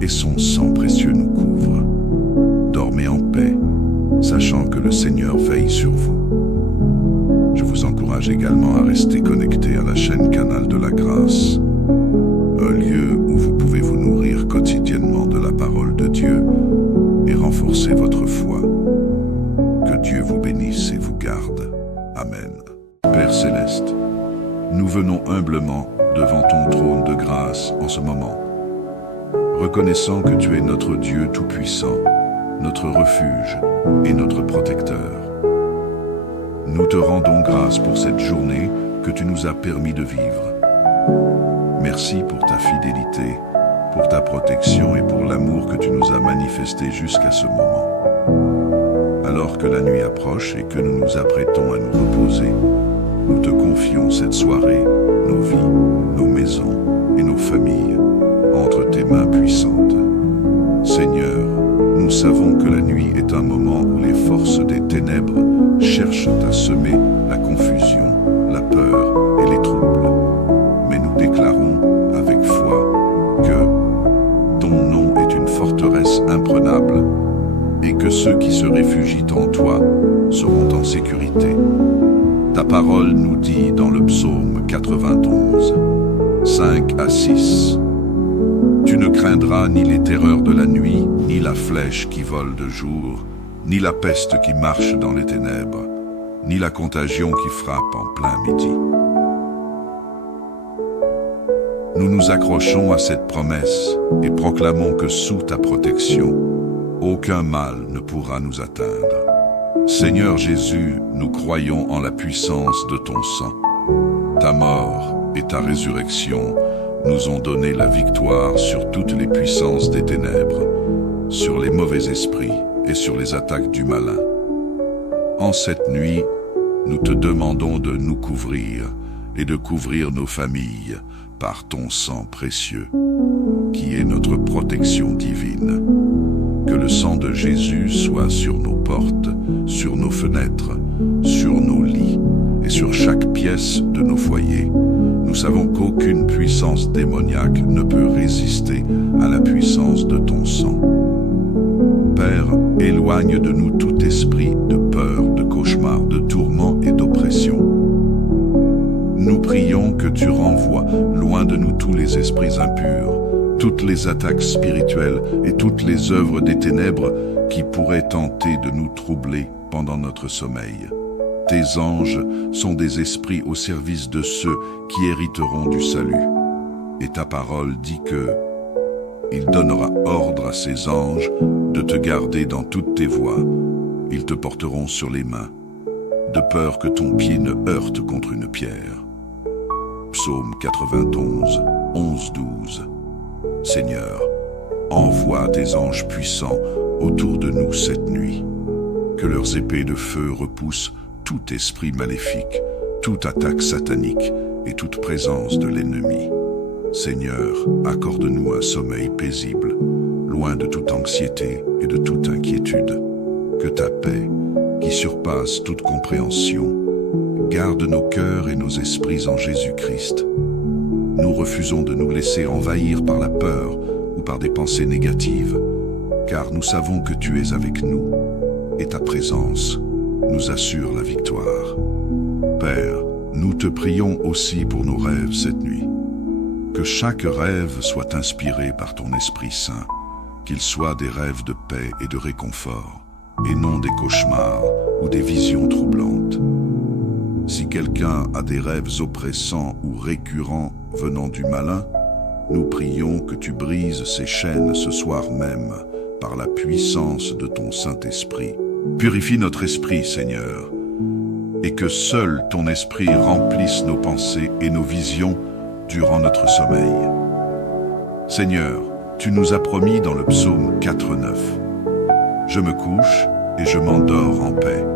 et son sang précieux nous couvre. Dormez en paix, sachant que le Seigneur veille sur vous. Je vous encourage également à rester connecté à la chaîne Canal de la Grâce, un lieu où vous pouvez vous nourrir quotidiennement de la parole de Dieu et renforcer votre foi. Que Dieu vous bénisse et vous garde. Amen. Père Céleste, nous venons humblement devant ton trône de grâce en ce moment, reconnaissant que tu es notre Dieu tout-puissant, notre refuge et notre protecteur. Nous te rendons grâce pour cette journée que tu nous as permis de vivre. Merci pour ta fidélité, pour ta protection et pour l'amour que tu nous as manifesté jusqu'à ce moment. Alors que la nuit approche et que nous nous apprêtons à nous reposer, nous te confions cette soirée, nos vies, nos maisons et nos familles entre tes mains puissantes. Seigneur, nous savons que la nuit est un moment où les forces des ténèbres cherchent à semer la confusion, la peur et les troubles. Mais nous déclarons avec foi que ton nom est une forteresse imprenable et que ceux qui se réfugient en toi seront en sécurité. Ta parole nous dit dans le psaume 91, 5 à 6, « Tu ne craindras ni les terreurs de la nuit, ni la flèche qui vole de jour, ni la peste qui marche dans les ténèbres, ni la contagion qui frappe en plein midi. » Nous nous accrochons à cette promesse et proclamons que sous ta protection, aucun mal ne pourra nous atteindre. Seigneur Jésus, nous croyons en la puissance de ton sang. Ta mort et ta résurrection nous ont donné la victoire sur toutes les puissances des ténèbres, sur les mauvais esprits et sur les attaques du malin. En cette nuit, nous te demandons de nous couvrir et de couvrir nos familles par ton sang précieux, qui est notre protection divine. Que le sang de Jésus soit sur nos portes, sur nos fenêtres, sur nos lits et sur chaque pièce de nos foyers. Nous savons qu'aucune puissance démoniaque ne peut résister à la puissance de ton sang. Père, éloigne de nous tout esprit de peur, de cauchemar, de tourment et d'oppression. Nous prions que tu renvoies loin de nous tous les esprits impurs, toutes les attaques spirituelles et toutes les œuvres des ténèbres qui pourraient tenter de nous troubler pendant notre sommeil. Tes anges sont des esprits au service de ceux qui hériteront du salut. Et ta parole dit que il donnera ordre à ses anges de te garder dans toutes tes voies. Ils te porteront sur les mains, de peur que ton pied ne heurte contre une pierre. Psaume 91, 11-12. Seigneur, envoie tes anges puissants autour de nous cette nuit. Que leurs épées de feu repoussent tout esprit maléfique, toute attaque satanique et toute présence de l'ennemi. Seigneur, accorde-nous un sommeil paisible, loin de toute anxiété et de toute inquiétude. Que ta paix, qui surpasse toute compréhension, Garde nos cœurs et nos esprits en Jésus-Christ. Nous refusons de nous laisser envahir par la peur ou par des pensées négatives, car nous savons que tu es avec nous et ta présence nous assure la victoire. Père, nous te prions aussi pour nos rêves cette nuit. Que chaque rêve soit inspiré par ton Esprit Saint, qu'ils soient des rêves de paix et de réconfort, et non des cauchemars ou des visions troublantes. Si quelqu'un a des rêves oppressants ou récurrents venant du malin, nous prions que tu brises ces chaînes ce soir même par la puissance de ton Saint-Esprit. Purifie notre esprit, Seigneur, et que seul ton Esprit remplisse nos pensées et nos visions durant notre sommeil. Seigneur, tu nous as promis dans le psaume 4:9 « Je me couche et je m'endors en paix,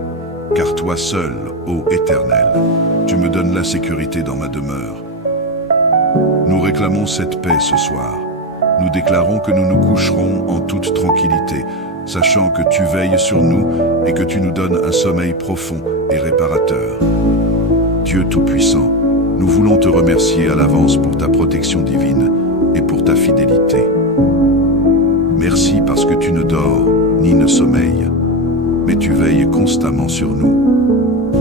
car toi seul, ô Éternel, tu me donnes la sécurité dans ma demeure. » Nous réclamons cette paix ce soir. Nous déclarons que nous nous coucherons en toute tranquillité, sachant que tu veilles sur nous et que tu nous donnes un sommeil profond et réparateur. Dieu Tout-Puissant, nous voulons te remercier à l'avance pour ta protection divine et pour ta fidélité. Merci parce que tu ne dors ni ne sommeilles, mais tu veilles constamment sur nous.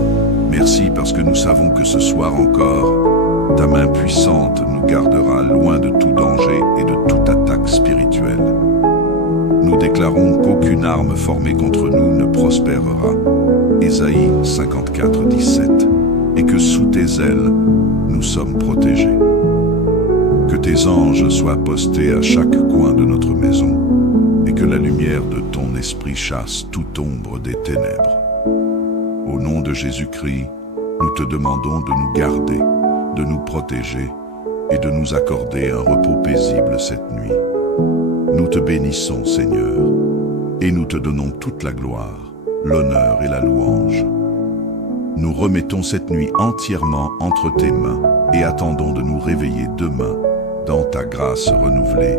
Merci parce que nous savons que ce soir encore, ta main puissante nous gardera loin de tout danger et de toute attaque spirituelle. Nous déclarons qu'aucune arme formée contre nous ne prospérera. Ésaïe 54:17. Et que sous tes ailes, nous sommes protégés. Que tes anges soient postés à chaque coin de notre maison et que la lumière de ton esprit chasse toute ombre des ténèbres. Au nom de Jésus-Christ, nous te demandons de nous garder, de nous protéger et de nous accorder un repos paisible cette nuit. Nous te bénissons, Seigneur, et nous te donnons toute la gloire, l'honneur et la louange. Nous remettons cette nuit entièrement entre tes mains et attendons de nous réveiller demain dans ta grâce renouvelée.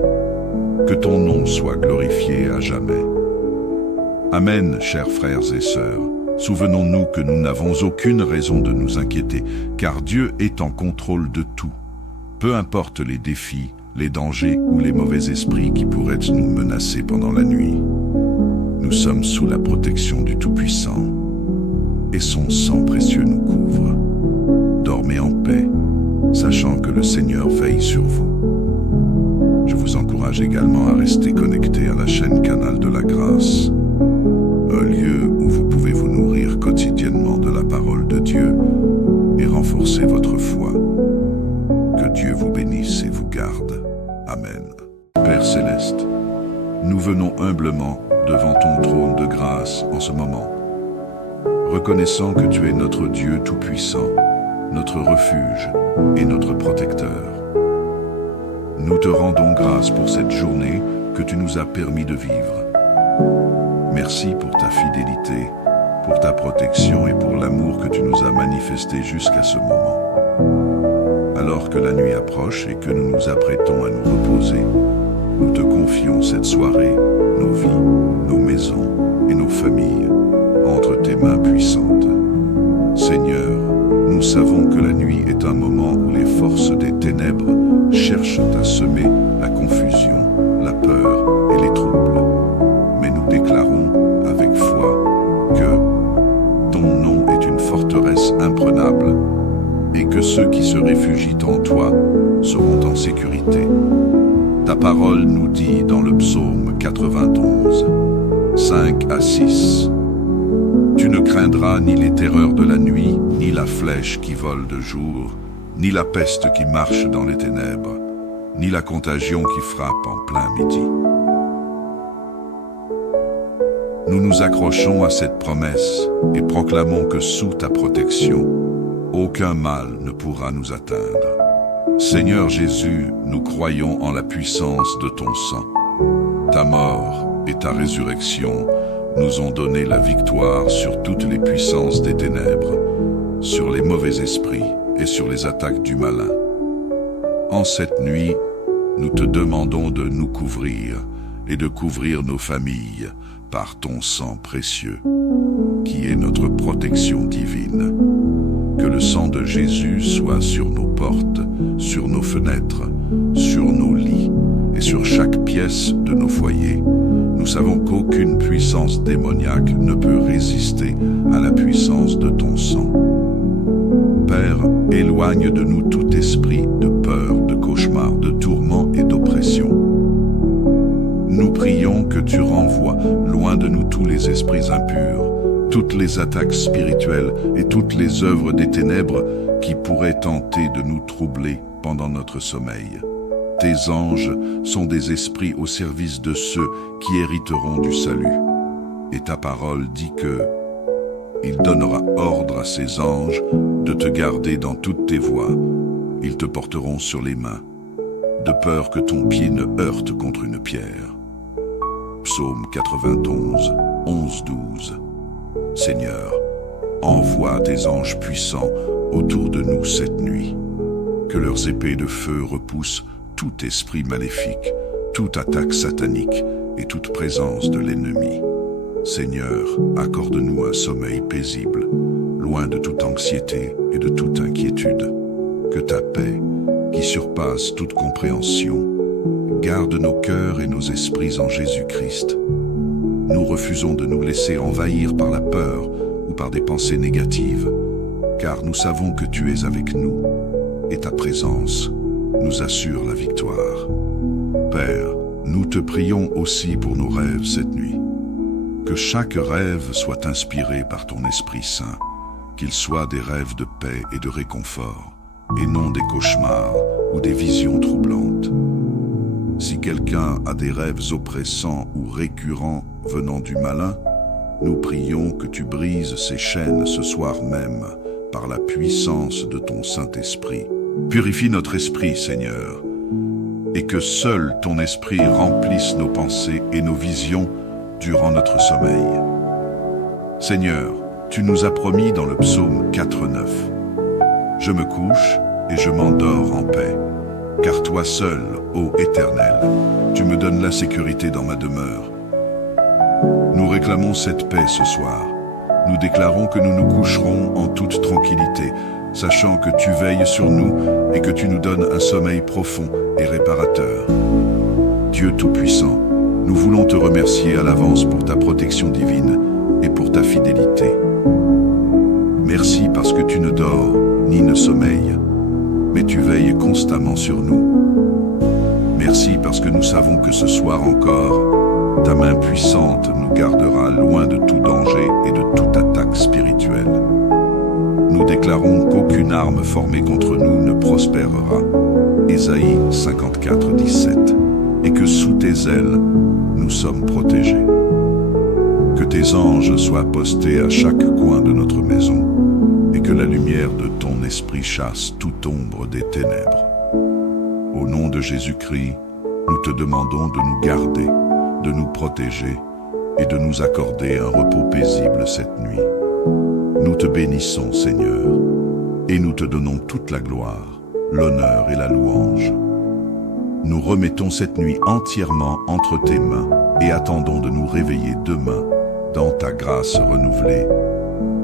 Que ton nom soit glorifié à jamais. Amen, chers frères et sœurs. Souvenons-nous que nous n'avons aucune raison de nous inquiéter, car Dieu est en contrôle de tout. Peu importe les défis, les dangers ou les mauvais esprits qui pourraient nous menacer pendant la nuit. Nous sommes sous la protection du Tout-Puissant, et son sang précieux nous couvre. Dormez en paix, sachant que le Seigneur veille sur vous. Je vous encourage également à rester connecté à la chaîne Canal de la Grâce, un lieu où vous pouvez vous nourrir quotidiennement de la parole de Dieu et renforcer votre foi. Que Dieu vous bénisse et vous garde. Amen. Père Céleste, nous venons humblement devant ton trône de grâce en ce moment, reconnaissant que tu es notre Dieu Tout-Puissant, notre refuge et notre protecteur. Nous te rendons grâce pour cette journée que tu nous as permis de vivre. Merci pour ta fidélité, pour ta protection et pour l'amour que tu nous as manifesté jusqu'à ce moment. Alors que la nuit approche et que nous nous apprêtons à nous reposer, nous te confions cette soirée, nos vies, nos maisons et nos familles entre tes mains puissantes. Seigneur, nous savons que la nuit est un moment où les forces des ténèbres cherchent à semer la confusion, la peur et les troubles. Mais nous déclarons avec foi que ton nom est une forteresse imprenable et que ceux qui se réfugient en toi seront en sécurité. Ta parole nous dit dans le psaume 91, 5 à 6, « Tu ne craindras ni les terreurs de la nuit, ni la flèche qui vole de jour, ni la peste qui marche dans les ténèbres, ni la contagion qui frappe en plein midi. » Nous nous accrochons à cette promesse et proclamons que sous ta protection, aucun mal ne pourra nous atteindre. Seigneur Jésus, nous croyons en la puissance de ton sang. Ta mort et ta résurrection nous ont donné la victoire sur toutes les puissances des ténèbres, sur les mauvais esprits et sur les attaques du malin. En cette nuit, nous te demandons de nous couvrir et de couvrir nos familles par ton sang précieux, qui est notre protection divine. Que Que le sang de Jésus soit sur nos portes, sur nos fenêtres, sur nos lits et sur chaque pièce de nos foyers. Nous savons qu'aucune puissance démoniaque ne peut résister à la puissance de ton sang. Père, éloigne de nous tout esprit de peur, de cauchemar, de tourment et d'oppression. Nous prions que tu renvoies loin de nous tous les esprits impurs, toutes les attaques spirituelles et toutes les œuvres des ténèbres qui pourraient tenter de nous troubler pendant notre sommeil. Tes anges sont des esprits au service de ceux qui hériteront du salut. Et ta parole dit que il donnera ordre à ses anges de te garder dans toutes tes voies. Ils te porteront sur les mains, de peur que ton pied ne heurte contre une pierre. Psaume 91, 11-12. Seigneur, envoie tes anges puissants autour de nous cette nuit. Que leurs épées de feu repoussent tout esprit maléfique, toute attaque satanique et toute présence de l'ennemi. Seigneur, accorde-nous un sommeil paisible, loin de toute anxiété et de toute inquiétude. Que ta paix, qui surpasse toute compréhension, garde nos cœurs et nos esprits en Jésus-Christ. Nous refusons de nous laisser envahir par la peur ou par des pensées négatives, car nous savons que tu es avec nous et ta présence nous assure la victoire. Père, nous te prions aussi pour nos rêves cette nuit. Que chaque rêve soit inspiré par ton Esprit Saint, qu'ils soient des rêves de paix et de réconfort, et non des cauchemars ou des visions troublantes. Si quelqu'un a des rêves oppressants ou récurrents venant du malin, nous prions que tu brises ces chaînes ce soir même par la puissance de ton Saint-Esprit. Purifie notre esprit, Seigneur, et que seul ton Esprit remplisse nos pensées et nos visions durant notre sommeil. Seigneur, tu nous as promis dans le psaume 4:9 « Je me couche et je m'endors en paix, car toi seul, ô Éternel, tu me donnes la sécurité dans ma demeure. » Nous réclamons cette paix ce soir. Nous déclarons que nous nous coucherons en toute tranquillité, sachant que tu veilles sur nous et que tu nous donnes un sommeil profond et réparateur. Dieu Tout-Puissant, nous voulons te remercier à l'avance pour ta protection divine et pour ta fidélité. Merci parce que tu ne dors ni ne sommeilles, mais tu veilles constamment sur nous. Merci parce que nous savons que ce soir encore, ta main puissante nous gardera loin de tout danger et de toute attaque spirituelle. Nous déclarons qu'aucune arme formée contre nous ne prospérera. Ésaïe 54:17. Et que sous tes ailes, nous sommes protégés. Que tes anges soient postés à chaque coin de notre maison et que la lumière de ton esprit chasse toute ombre des ténèbres. Au nom de Jésus-Christ, nous te demandons de nous garder, de nous protéger et de nous accorder un repos paisible cette nuit. Nous te bénissons, Seigneur, et nous te donnons toute la gloire, l'honneur et la louange. Nous remettons cette nuit entièrement entre tes mains et attendons de nous réveiller demain dans ta grâce renouvelée.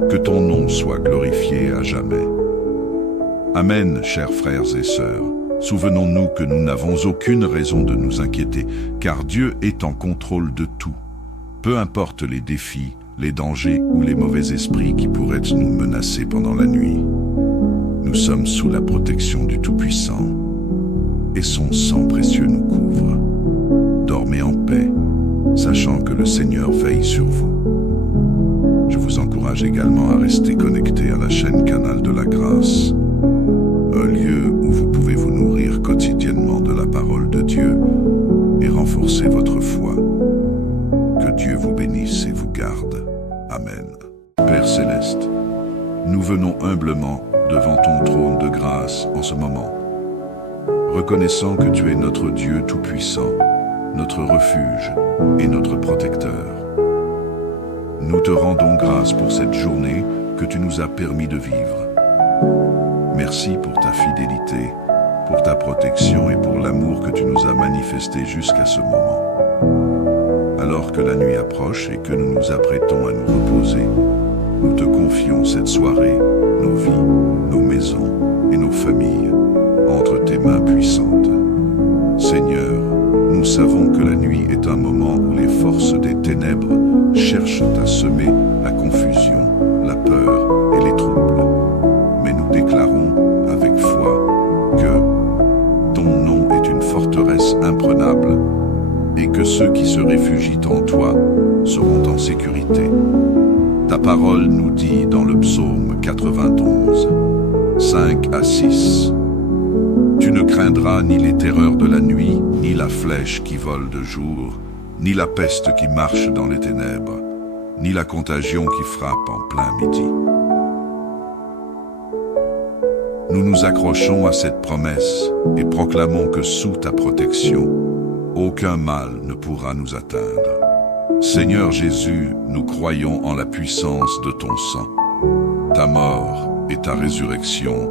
Que ton nom soit glorifié à jamais. Amen, chers frères et sœurs. Souvenons-nous que nous n'avons aucune raison de nous inquiéter, car Dieu est en contrôle de tout. Peu importe les défis, les dangers ou les mauvais esprits qui pourraient nous menacer pendant la nuit. Nous sommes sous la protection du Tout-Puissant, et son sang précieux nous couvre. Dormez en paix, sachant que le Seigneur veille sur vous. Je vous encourage également à rester connecté à la chaîne Canal de la Grâce, un lieu où vous pouvez vous nourrir quotidiennement de la parole de Dieu et renforcer votre foi. Que Dieu vous bénisse et vous garde. Amen. Père Céleste, nous venons humblement devant ton trône de grâce en ce moment, reconnaissant que tu es notre Dieu tout-puissant, notre refuge et notre protecteur. Nous te rendons grâce pour cette journée que tu nous as permis de vivre. Merci pour ta fidélité, pour ta protection et pour l'amour que tu nous as manifesté jusqu'à ce moment. Alors que la nuit approche et que nous nous apprêtons à nous reposer, nous te confions cette soirée, nos vies, nos maisons et nos familles entre tes mains puissantes. Seigneur, nous savons que la nuit est un moment où les forces des ténèbres cherchent à semer la confusion, la peur et les troubles. Mais nous déclarons avec foi que ton nom est une forteresse imprenable et que ceux qui se réfugient en toi seront en sécurité. Ta parole nous dit dans le psaume 91, 5 à 6. Tu ne craindras ni les terreurs de la nuit, ni la flèche qui vole de jour, ni la peste qui marche dans les ténèbres, ni la contagion qui frappe en plein midi. Nous nous accrochons à cette promesse et proclamons que sous ta protection, aucun mal ne pourra nous atteindre. Seigneur Jésus, nous croyons en la puissance de ton sang. Ta mort et ta résurrection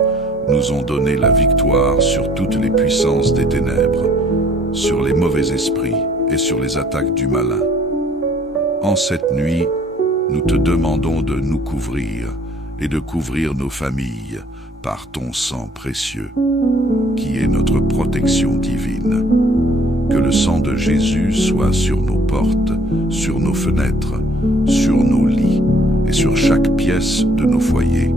nous ont donné la victoire sur toutes les puissances des ténèbres, sur les mauvais esprits et sur les attaques du malin. En cette nuit, nous te demandons de nous couvrir et de couvrir nos familles par ton sang précieux, qui est notre protection divine. Que le sang de Jésus soit sur nos portes, sur nos fenêtres, sur nos lits et sur chaque pièce de nos foyers.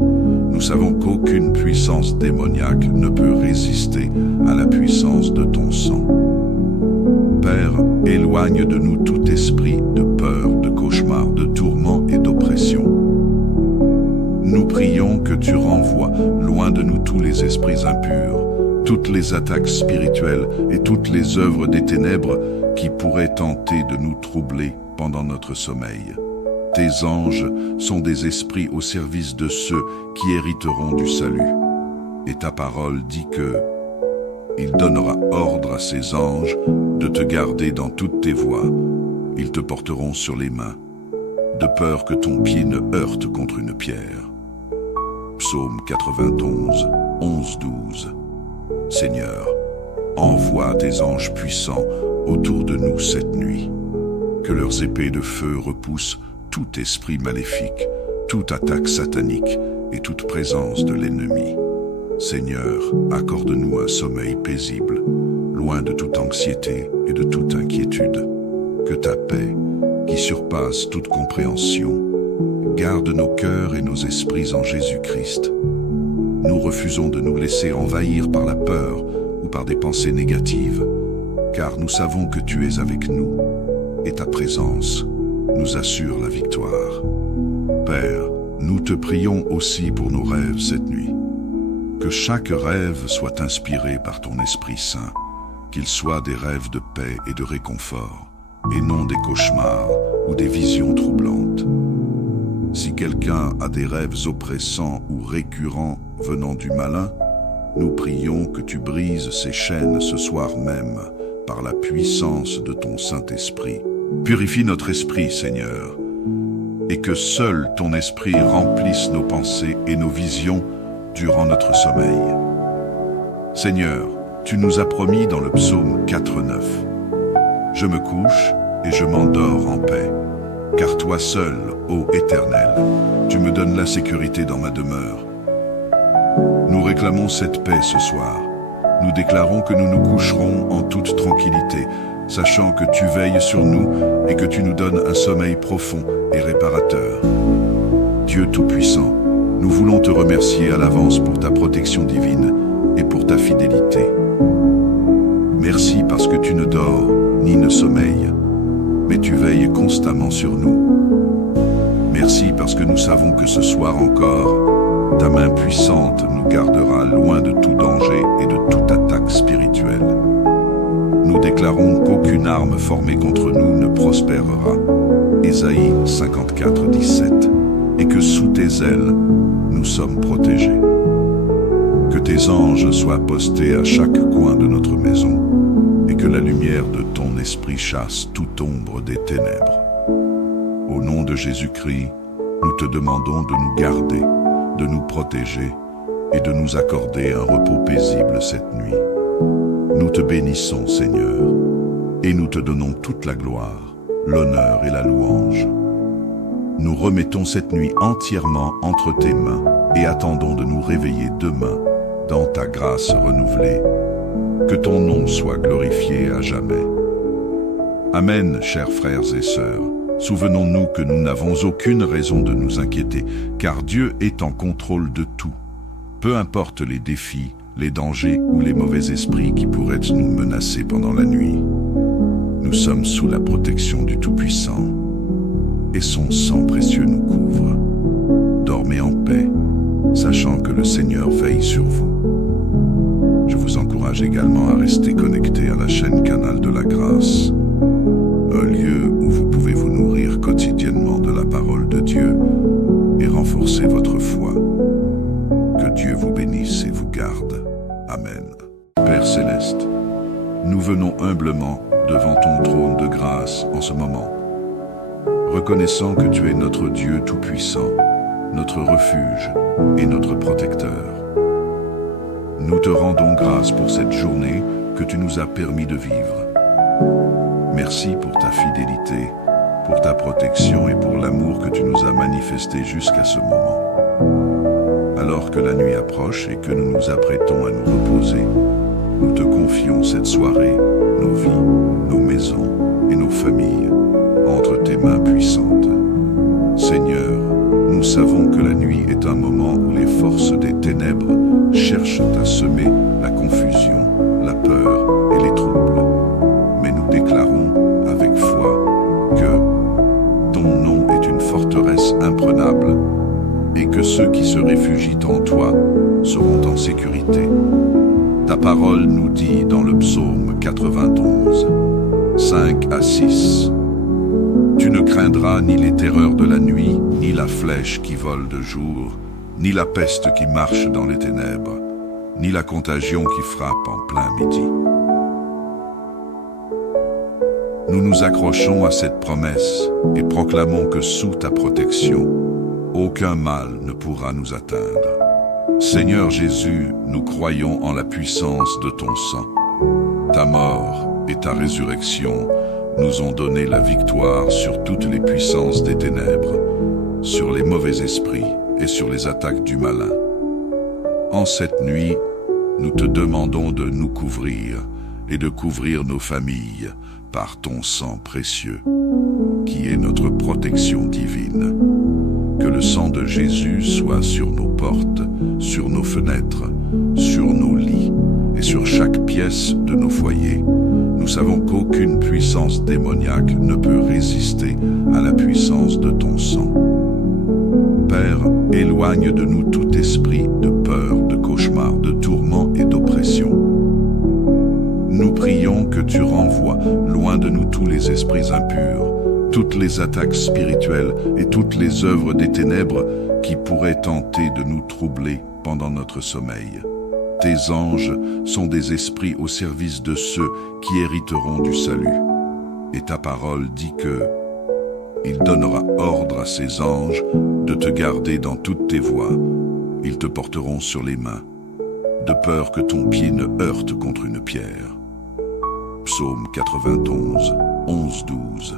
Nous savons qu'aucune puissance démoniaque ne peut résister à la puissance de ton sang. Père, éloigne de nous tout esprit de peur, de cauchemar, de tourment et d'oppression. Nous prions que tu renvoies loin de nous tous les esprits impurs, toutes les attaques spirituelles et toutes les œuvres des ténèbres qui pourraient tenter de nous troubler pendant notre sommeil. Tes anges sont des esprits au service de ceux qui hériteront du salut. Et ta parole dit que il donnera ordre à ses anges de te garder dans toutes tes voies. Ils te porteront sur les mains, de peur que ton pied ne heurte contre une pierre. Psaume 91, 11-12. Seigneur, envoie tes anges puissants autour de nous cette nuit. Que leurs épées de feu repoussent tout esprit maléfique, toute attaque satanique et toute présence de l'ennemi. Seigneur, accorde-nous un sommeil paisible, loin de toute anxiété et de toute inquiétude. Que ta paix, qui surpasse toute compréhension, garde nos cœurs et nos esprits en Jésus-Christ. Nous refusons de nous laisser envahir par la peur ou par des pensées négatives, car nous savons que tu es avec nous et ta présence nous assure la victoire. Père, nous te prions aussi pour nos rêves cette nuit. Que chaque rêve soit inspiré par ton Esprit Saint, qu'ils soient des rêves de paix et de réconfort, et non des cauchemars ou des visions troublantes. Si quelqu'un a des rêves oppressants ou récurrents venant du malin, nous prions que tu brises ces chaînes ce soir même par la puissance de ton Saint-Esprit. Purifie notre esprit, Seigneur, et que seul ton esprit remplisse nos pensées et nos visions durant notre sommeil. Seigneur, tu nous as promis dans le psaume 4:9, « Je me couche et je m'endors en paix, car toi seul, ô Éternel, tu me donnes la sécurité dans ma demeure. » Nous réclamons cette paix ce soir. Nous déclarons que nous nous coucherons en toute tranquillité, sachant que tu veilles sur nous et que tu nous donnes un sommeil profond et réparateur. Dieu Tout-Puissant, nous voulons te remercier à l'avance pour ta protection divine et pour ta fidélité. Merci parce que tu ne dors ni ne sommeilles, mais tu veilles constamment sur nous. Merci parce que nous savons que ce soir encore, ta main puissante nous gardera loin de tout danger et de toute attaque spirituelle. Nous déclarons qu'aucune arme formée contre nous ne prospérera. Ésaïe 54:17. Et que sous tes ailes, nous sommes protégés. Que tes anges soient postés à chaque coin de notre maison et que la lumière de ton esprit chasse toute ombre des ténèbres. Au nom de Jésus-Christ, nous te demandons de nous garder, de nous protéger et de nous accorder un repos paisible cette nuit. Nous te bénissons, Seigneur, et nous te donnons toute la gloire, l'honneur et la louange. Nous remettons cette nuit entièrement entre tes mains et attendons de nous réveiller demain dans ta grâce renouvelée. Que ton nom soit glorifié à jamais. Amen, chers frères et sœurs. Souvenons-nous que nous n'avons aucune raison de nous inquiéter, car Dieu est en contrôle de tout. Peu importe les défis, les dangers ou les mauvais esprits qui pourraient nous menacer pendant la nuit. Nous sommes sous la protection du Tout-Puissant, et son sang précieux nous couvre. Dormez en paix, sachant que le Seigneur veille sur vous. Je vous encourage également à rester connecté à la chaîne Canal de la Grâce, un lieu où vous pouvez vous nourrir quotidiennement de la parole de Dieu et renforcer votre foi. Que Dieu vous bénisse et vous garde. Amen. Père Céleste, nous venons humblement devant ton trône de grâce en ce moment, reconnaissant que tu es notre Dieu tout-puissant, notre refuge et notre protecteur. Nous te rendons grâce pour cette journée que tu nous as permis de vivre. Merci pour ta fidélité, pour ta protection et pour l'amour que tu nous as manifesté jusqu'à ce moment. Alors que la nuit approche et que nous nous apprêtons à nous reposer, nous te confions cette soirée, nos vies, nos maisons et nos familles entre tes mains puissantes. Seigneur, nous savons que la nuit est un moment où les forces des ténèbres cherchent à semer la confusion, la peur et les troubles. Mais nous déclarons avec foi que ton nom est une forteresse imprenable et que ceux qui se réfugient en toi seront en sécurité. Ta parole nous dit dans le psaume 91, 5 à 6, « Tu ne craindras ni les terreurs de la nuit, ni la flèche qui vole de jour, ni la peste qui marche dans les ténèbres, ni la contagion qui frappe en plein midi. » Nous nous accrochons à cette promesse et proclamons que sous ta protection, aucun mal ne pourra nous atteindre. Seigneur Jésus, nous croyons en la puissance de ton sang. Ta mort et ta résurrection nous ont donné la victoire sur toutes les puissances des ténèbres, sur les mauvais esprits et sur les attaques du malin. En cette nuit, nous te demandons de nous couvrir et de couvrir nos familles par ton sang précieux, qui est notre protection divine. Que le sang de Jésus soit sur nos portes, sur nos fenêtres, sur nos lits et sur chaque pièce de nos foyers. Nous savons qu'aucune puissance démoniaque ne peut résister à la puissance de ton sang. Père, éloigne de nous tout esprit de peur, de cauchemar, de tourment et d'oppression. Nous prions que tu renvoies loin de nous tous les esprits impurs, toutes les attaques spirituelles et toutes les œuvres des ténèbres qui pourraient tenter de nous troubler pendant notre sommeil. Tes anges sont des esprits au service de ceux qui hériteront du salut. Et ta parole dit que il donnera ordre à ses anges de te garder dans toutes tes voies. Ils te porteront sur les mains, de peur que ton pied ne heurte contre une pierre. Psaume 91, 11-12.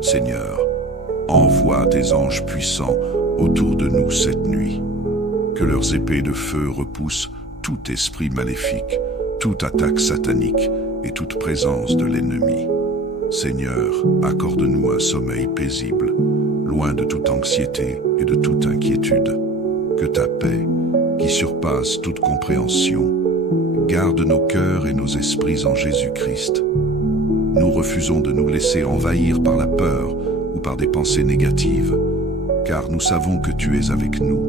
Seigneur, envoie tes anges puissants autour de nous cette nuit. Que leurs épées de feu repoussent tout esprit maléfique, toute attaque satanique et toute présence de l'ennemi. Seigneur, accorde-nous un sommeil paisible, loin de toute anxiété et de toute inquiétude. Que ta paix, qui surpasse toute compréhension, garde nos cœurs et nos esprits en Jésus-Christ. Nous refusons de nous laisser envahir par la peur ou par des pensées négatives, car nous savons que tu es avec nous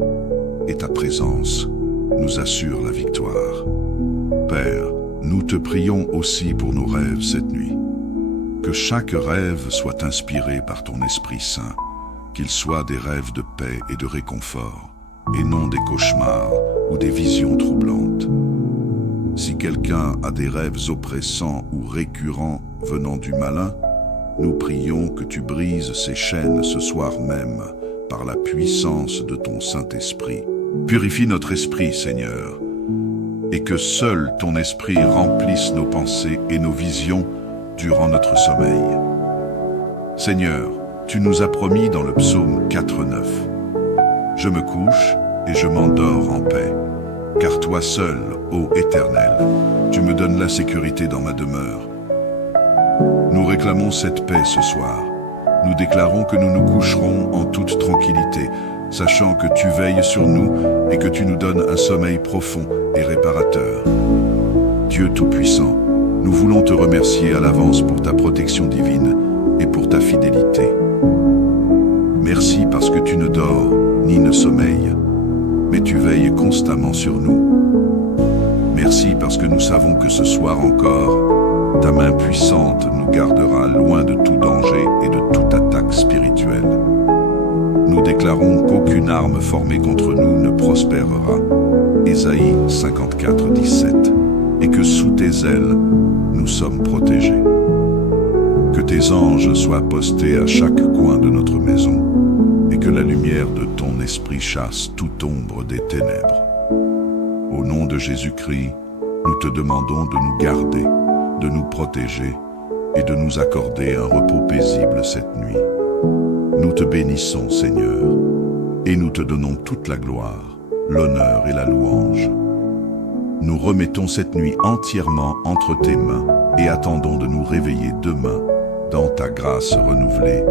et ta présence nous assure la victoire. Père, nous te prions aussi pour nos rêves cette nuit. Que chaque rêve soit inspiré par ton Esprit Saint, qu'ils soient des rêves de paix et de réconfort, et non des cauchemars ou des visions troublantes. Si quelqu'un a des rêves oppressants ou récurrents venant du malin, nous prions que tu brises ces chaînes ce soir même par la puissance de ton Saint-Esprit. Purifie notre esprit, Seigneur, et que seul ton Esprit remplisse nos pensées et nos visions durant notre sommeil. Seigneur, tu nous as promis dans le psaume 4:9 « Je me couche et je m'endors en paix. Car toi seul, ô Éternel, tu me donnes la sécurité dans ma demeure. Nous réclamons cette paix ce soir. Nous déclarons que nous nous coucherons en toute tranquillité, sachant que tu veilles sur nous et que tu nous donnes un sommeil profond et réparateur. Dieu Tout-Puissant, nous voulons te remercier à l'avance pour ta protection divine et pour ta fidélité. Merci parce que tu ne dors ni ne sommeilles, mais tu veilles constamment sur nous. Merci parce que nous savons que ce soir encore, ta main puissante nous gardera loin de tout danger et de toute attaque spirituelle. Nous déclarons qu'aucune arme formée contre nous ne prospérera. Ésaïe 54, 17. Et que sous tes ailes, nous sommes protégés. Que tes anges soient postés à chaque coin de notre maison et que la lumière de ton esprit chasse toute ombre des ténèbres. Au nom de Jésus-Christ, nous te demandons de nous garder, de nous protéger et de nous accorder un repos paisible cette nuit. Nous te bénissons, Seigneur, et nous te donnons toute la gloire, l'honneur et la louange. Nous remettons cette nuit entièrement entre tes mains et attendons de nous réveiller demain dans ta grâce renouvelée.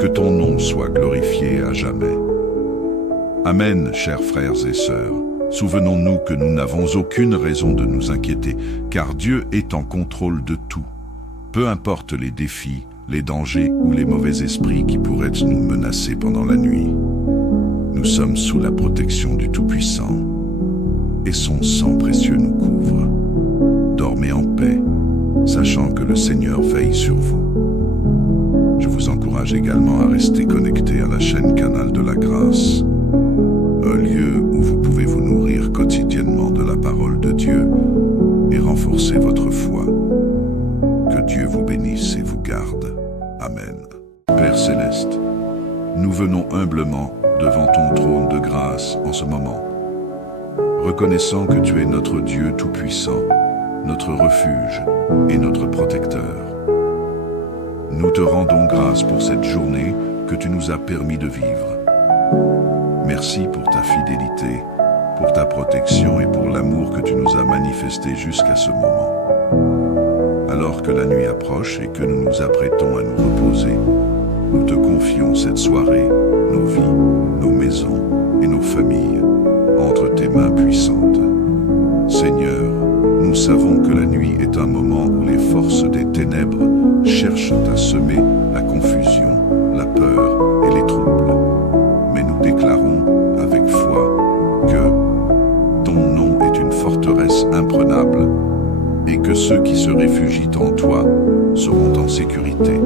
Que ton nom soit glorifié à jamais. Amen, chers frères et sœurs. Souvenons-nous que nous n'avons aucune raison de nous inquiéter, car Dieu est en contrôle de tout. Peu importe les défis, les dangers ou les mauvais esprits qui pourraient nous menacer pendant la nuit. Nous sommes sous la protection du Tout-Puissant, et son sang précieux nous couvre. Dormez en paix, sachant que le Seigneur veille sur vous. Je vous encourage également à rester connecté à la chaîne Canal de la Grâce, un lieu où vous pouvez vous nourrir quotidiennement de la parole de Dieu et renforcer votre foi. Que Dieu vous bénisse et vous garde. Amen. Père Céleste, nous venons humblement devant ton trône de grâce en ce moment, reconnaissant que tu es notre Dieu Tout-Puissant, notre refuge et notre protecteur. Nous te rendons grâce pour cette journée que tu nous as permis de vivre. Merci pour ta fidélité, pour ta protection et pour l'amour que tu nous as manifesté jusqu'à ce moment. Alors que la nuit approche et que nous nous apprêtons à nous reposer, nous te confions cette soirée, nos vies, nos maisons et nos familles entre tes mains puissantes. Seigneur, nous savons que la nuit est un moment où les forces des ténèbres cherchent à semer la confusion, la peur et les troubles. Mais nous déclarons avec foi que ton nom est une forteresse imprenable et que ceux qui se réfugient en toi seront en sécurité.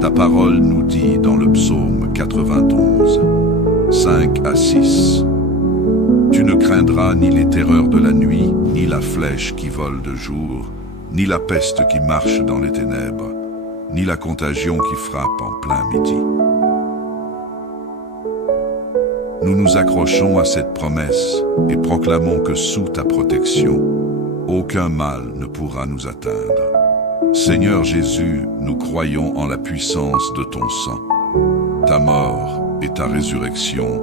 Ta parole nous dit dans le psaume 91, 5 à 6, « Tu ne craindras ni les terreurs de la nuit, ni la flèche qui vole de jour, ni la peste qui marche dans les ténèbres, ni la contagion qui frappe en plein midi. » Nous nous accrochons à cette promesse et proclamons que sous ta protection, aucun mal ne pourra nous atteindre. Seigneur Jésus, nous croyons en la puissance de ton sang. Ta mort et ta résurrection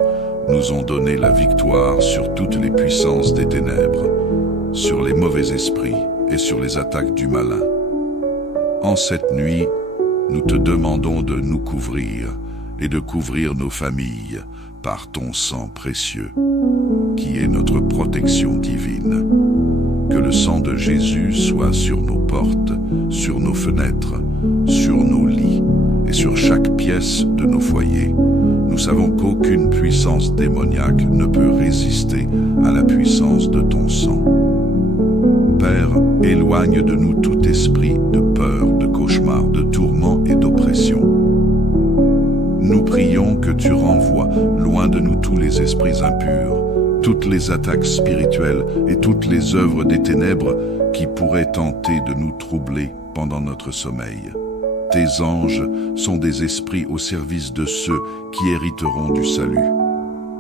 nous ont donné la victoire sur toutes les puissances des ténèbres, sur les mauvais esprits et sur les attaques du malin. En cette nuit, nous te demandons de nous couvrir et de couvrir nos familles par ton sang précieux, qui est notre protection divine. Que le sang de Jésus soit sur nos portes, sur nos fenêtres, sur nos lits et sur chaque pièce de nos foyers. Nous savons qu'aucune puissance démoniaque ne peut résister à la puissance de ton sang. Père, éloigne de nous tout esprit de peur, de cauchemar, de tourment et d'oppression. Nous prions que tu renvoies loin de nous tous les esprits impurs, toutes les attaques spirituelles et toutes les œuvres des ténèbres qui pourraient tenter de nous troubler pendant notre sommeil. Tes anges sont des esprits au service de ceux qui hériteront du salut.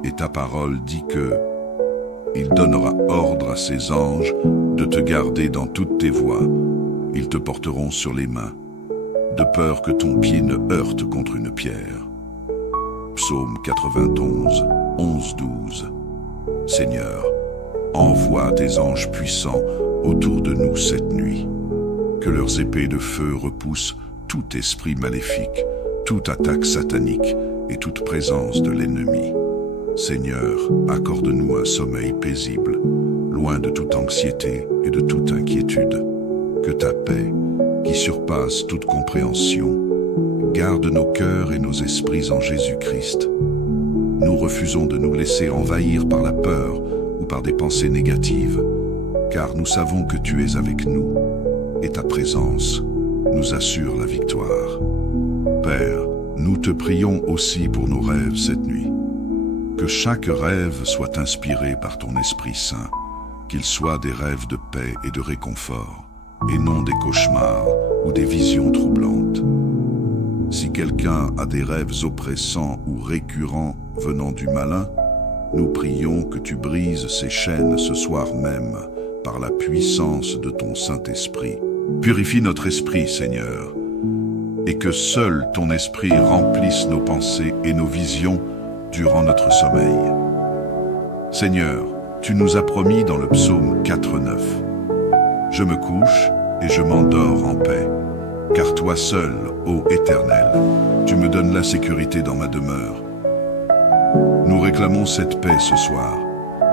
Et ta parole dit que il donnera ordre à ses anges de te garder dans toutes tes voies. Ils te porteront sur les mains, de peur que ton pied ne heurte contre une pierre. Psaume 91, 11-12. Seigneur, envoie tes anges puissants autour de nous cette nuit. Que leurs épées de feu repoussent tout esprit maléfique, toute attaque satanique et toute présence de l'ennemi. Seigneur, accorde-nous un sommeil paisible, loin de toute anxiété et de toute inquiétude. Que ta paix, qui surpasse toute compréhension, garde nos cœurs et nos esprits en Jésus-Christ. Nous refusons de nous laisser envahir par la peur ou par des pensées négatives, car nous savons que tu es avec nous et ta présence nous assure la victoire. Père, nous te prions aussi pour nos rêves cette nuit. Que chaque rêve soit inspiré par ton Esprit Saint, qu'ils soient des rêves de paix et de réconfort, et non des cauchemars ou des visions troublantes. Si quelqu'un a des rêves oppressants ou récurrents venant du malin, nous prions que tu brises ces chaînes ce soir même par la puissance de ton Saint-Esprit. Purifie notre esprit, Seigneur, et que seul ton Esprit remplisse nos pensées et nos visions durant notre sommeil. Seigneur, tu nous as promis dans le psaume 4:9 « Je me couche et je m'endors en paix, car toi seul, ô Éternel, tu me donnes la sécurité dans ma demeure. » Nous réclamons cette paix ce soir.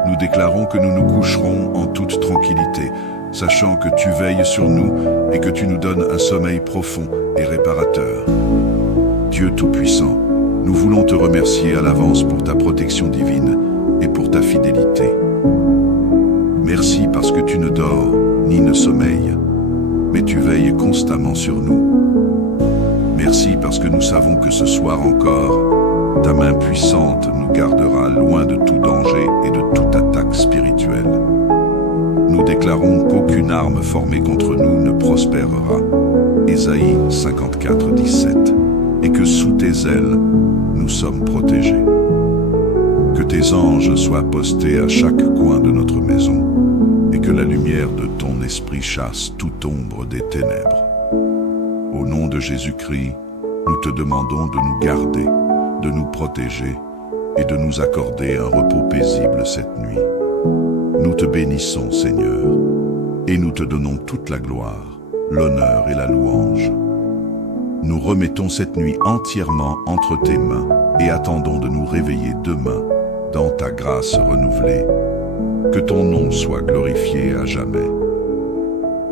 Nous déclarons que nous nous coucherons en toute tranquillité, sachant que tu veilles sur nous et que tu nous donnes un sommeil profond et réparateur. Dieu Tout-Puissant, nous voulons te remercier à l'avance pour ta protection divine et pour ta fidélité. Merci parce que tu ne dors ni ne sommeilles, mais tu veilles constamment sur nous. Merci parce que nous savons que ce soir encore, ta main puissante nous gardera loin de tout danger et de toute attaque spirituelle. Nous déclarons qu'aucune arme formée contre nous ne prospérera. Ésaïe 54:17. Et que sous tes ailes, nous sommes protégés. Que tes anges soient postés à chaque coin de notre maison et que la lumière de ton esprit chasse toute ombre des ténèbres. Au nom de Jésus-Christ, nous te demandons de nous garder, de nous protéger et de nous accorder un repos paisible cette nuit. Nous te bénissons, Seigneur, et nous te donnons toute la gloire, l'honneur et la louange. Nous remettons cette nuit entièrement entre tes mains et attendons de nous réveiller demain dans ta grâce renouvelée. Que ton nom soit glorifié à jamais.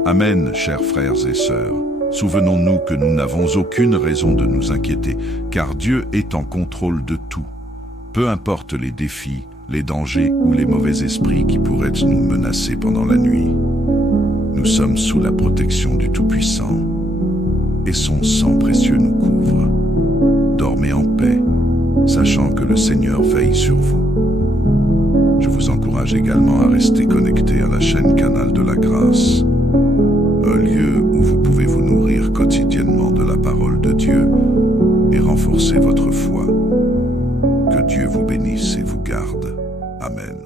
Amen, chers frères et sœurs. Souvenons-nous que nous n'avons aucune raison de nous inquiéter, car Dieu est en contrôle de tout. Peu importe les défis, les dangers ou les mauvais esprits qui pourraient nous menacer pendant la nuit. Nous sommes sous la protection du Tout-Puissant, et son sang précieux nous couvre. Dormez en paix, sachant que le Seigneur veille sur vous. Je vous encourage également à rester connecté à la chaîne Canal de la Grâce, un lieu où vous pouvez vous nourrir quotidiennement de la parole de Dieu et renforcer votre foi. Que Dieu vous bénisse et vous garde. Amen.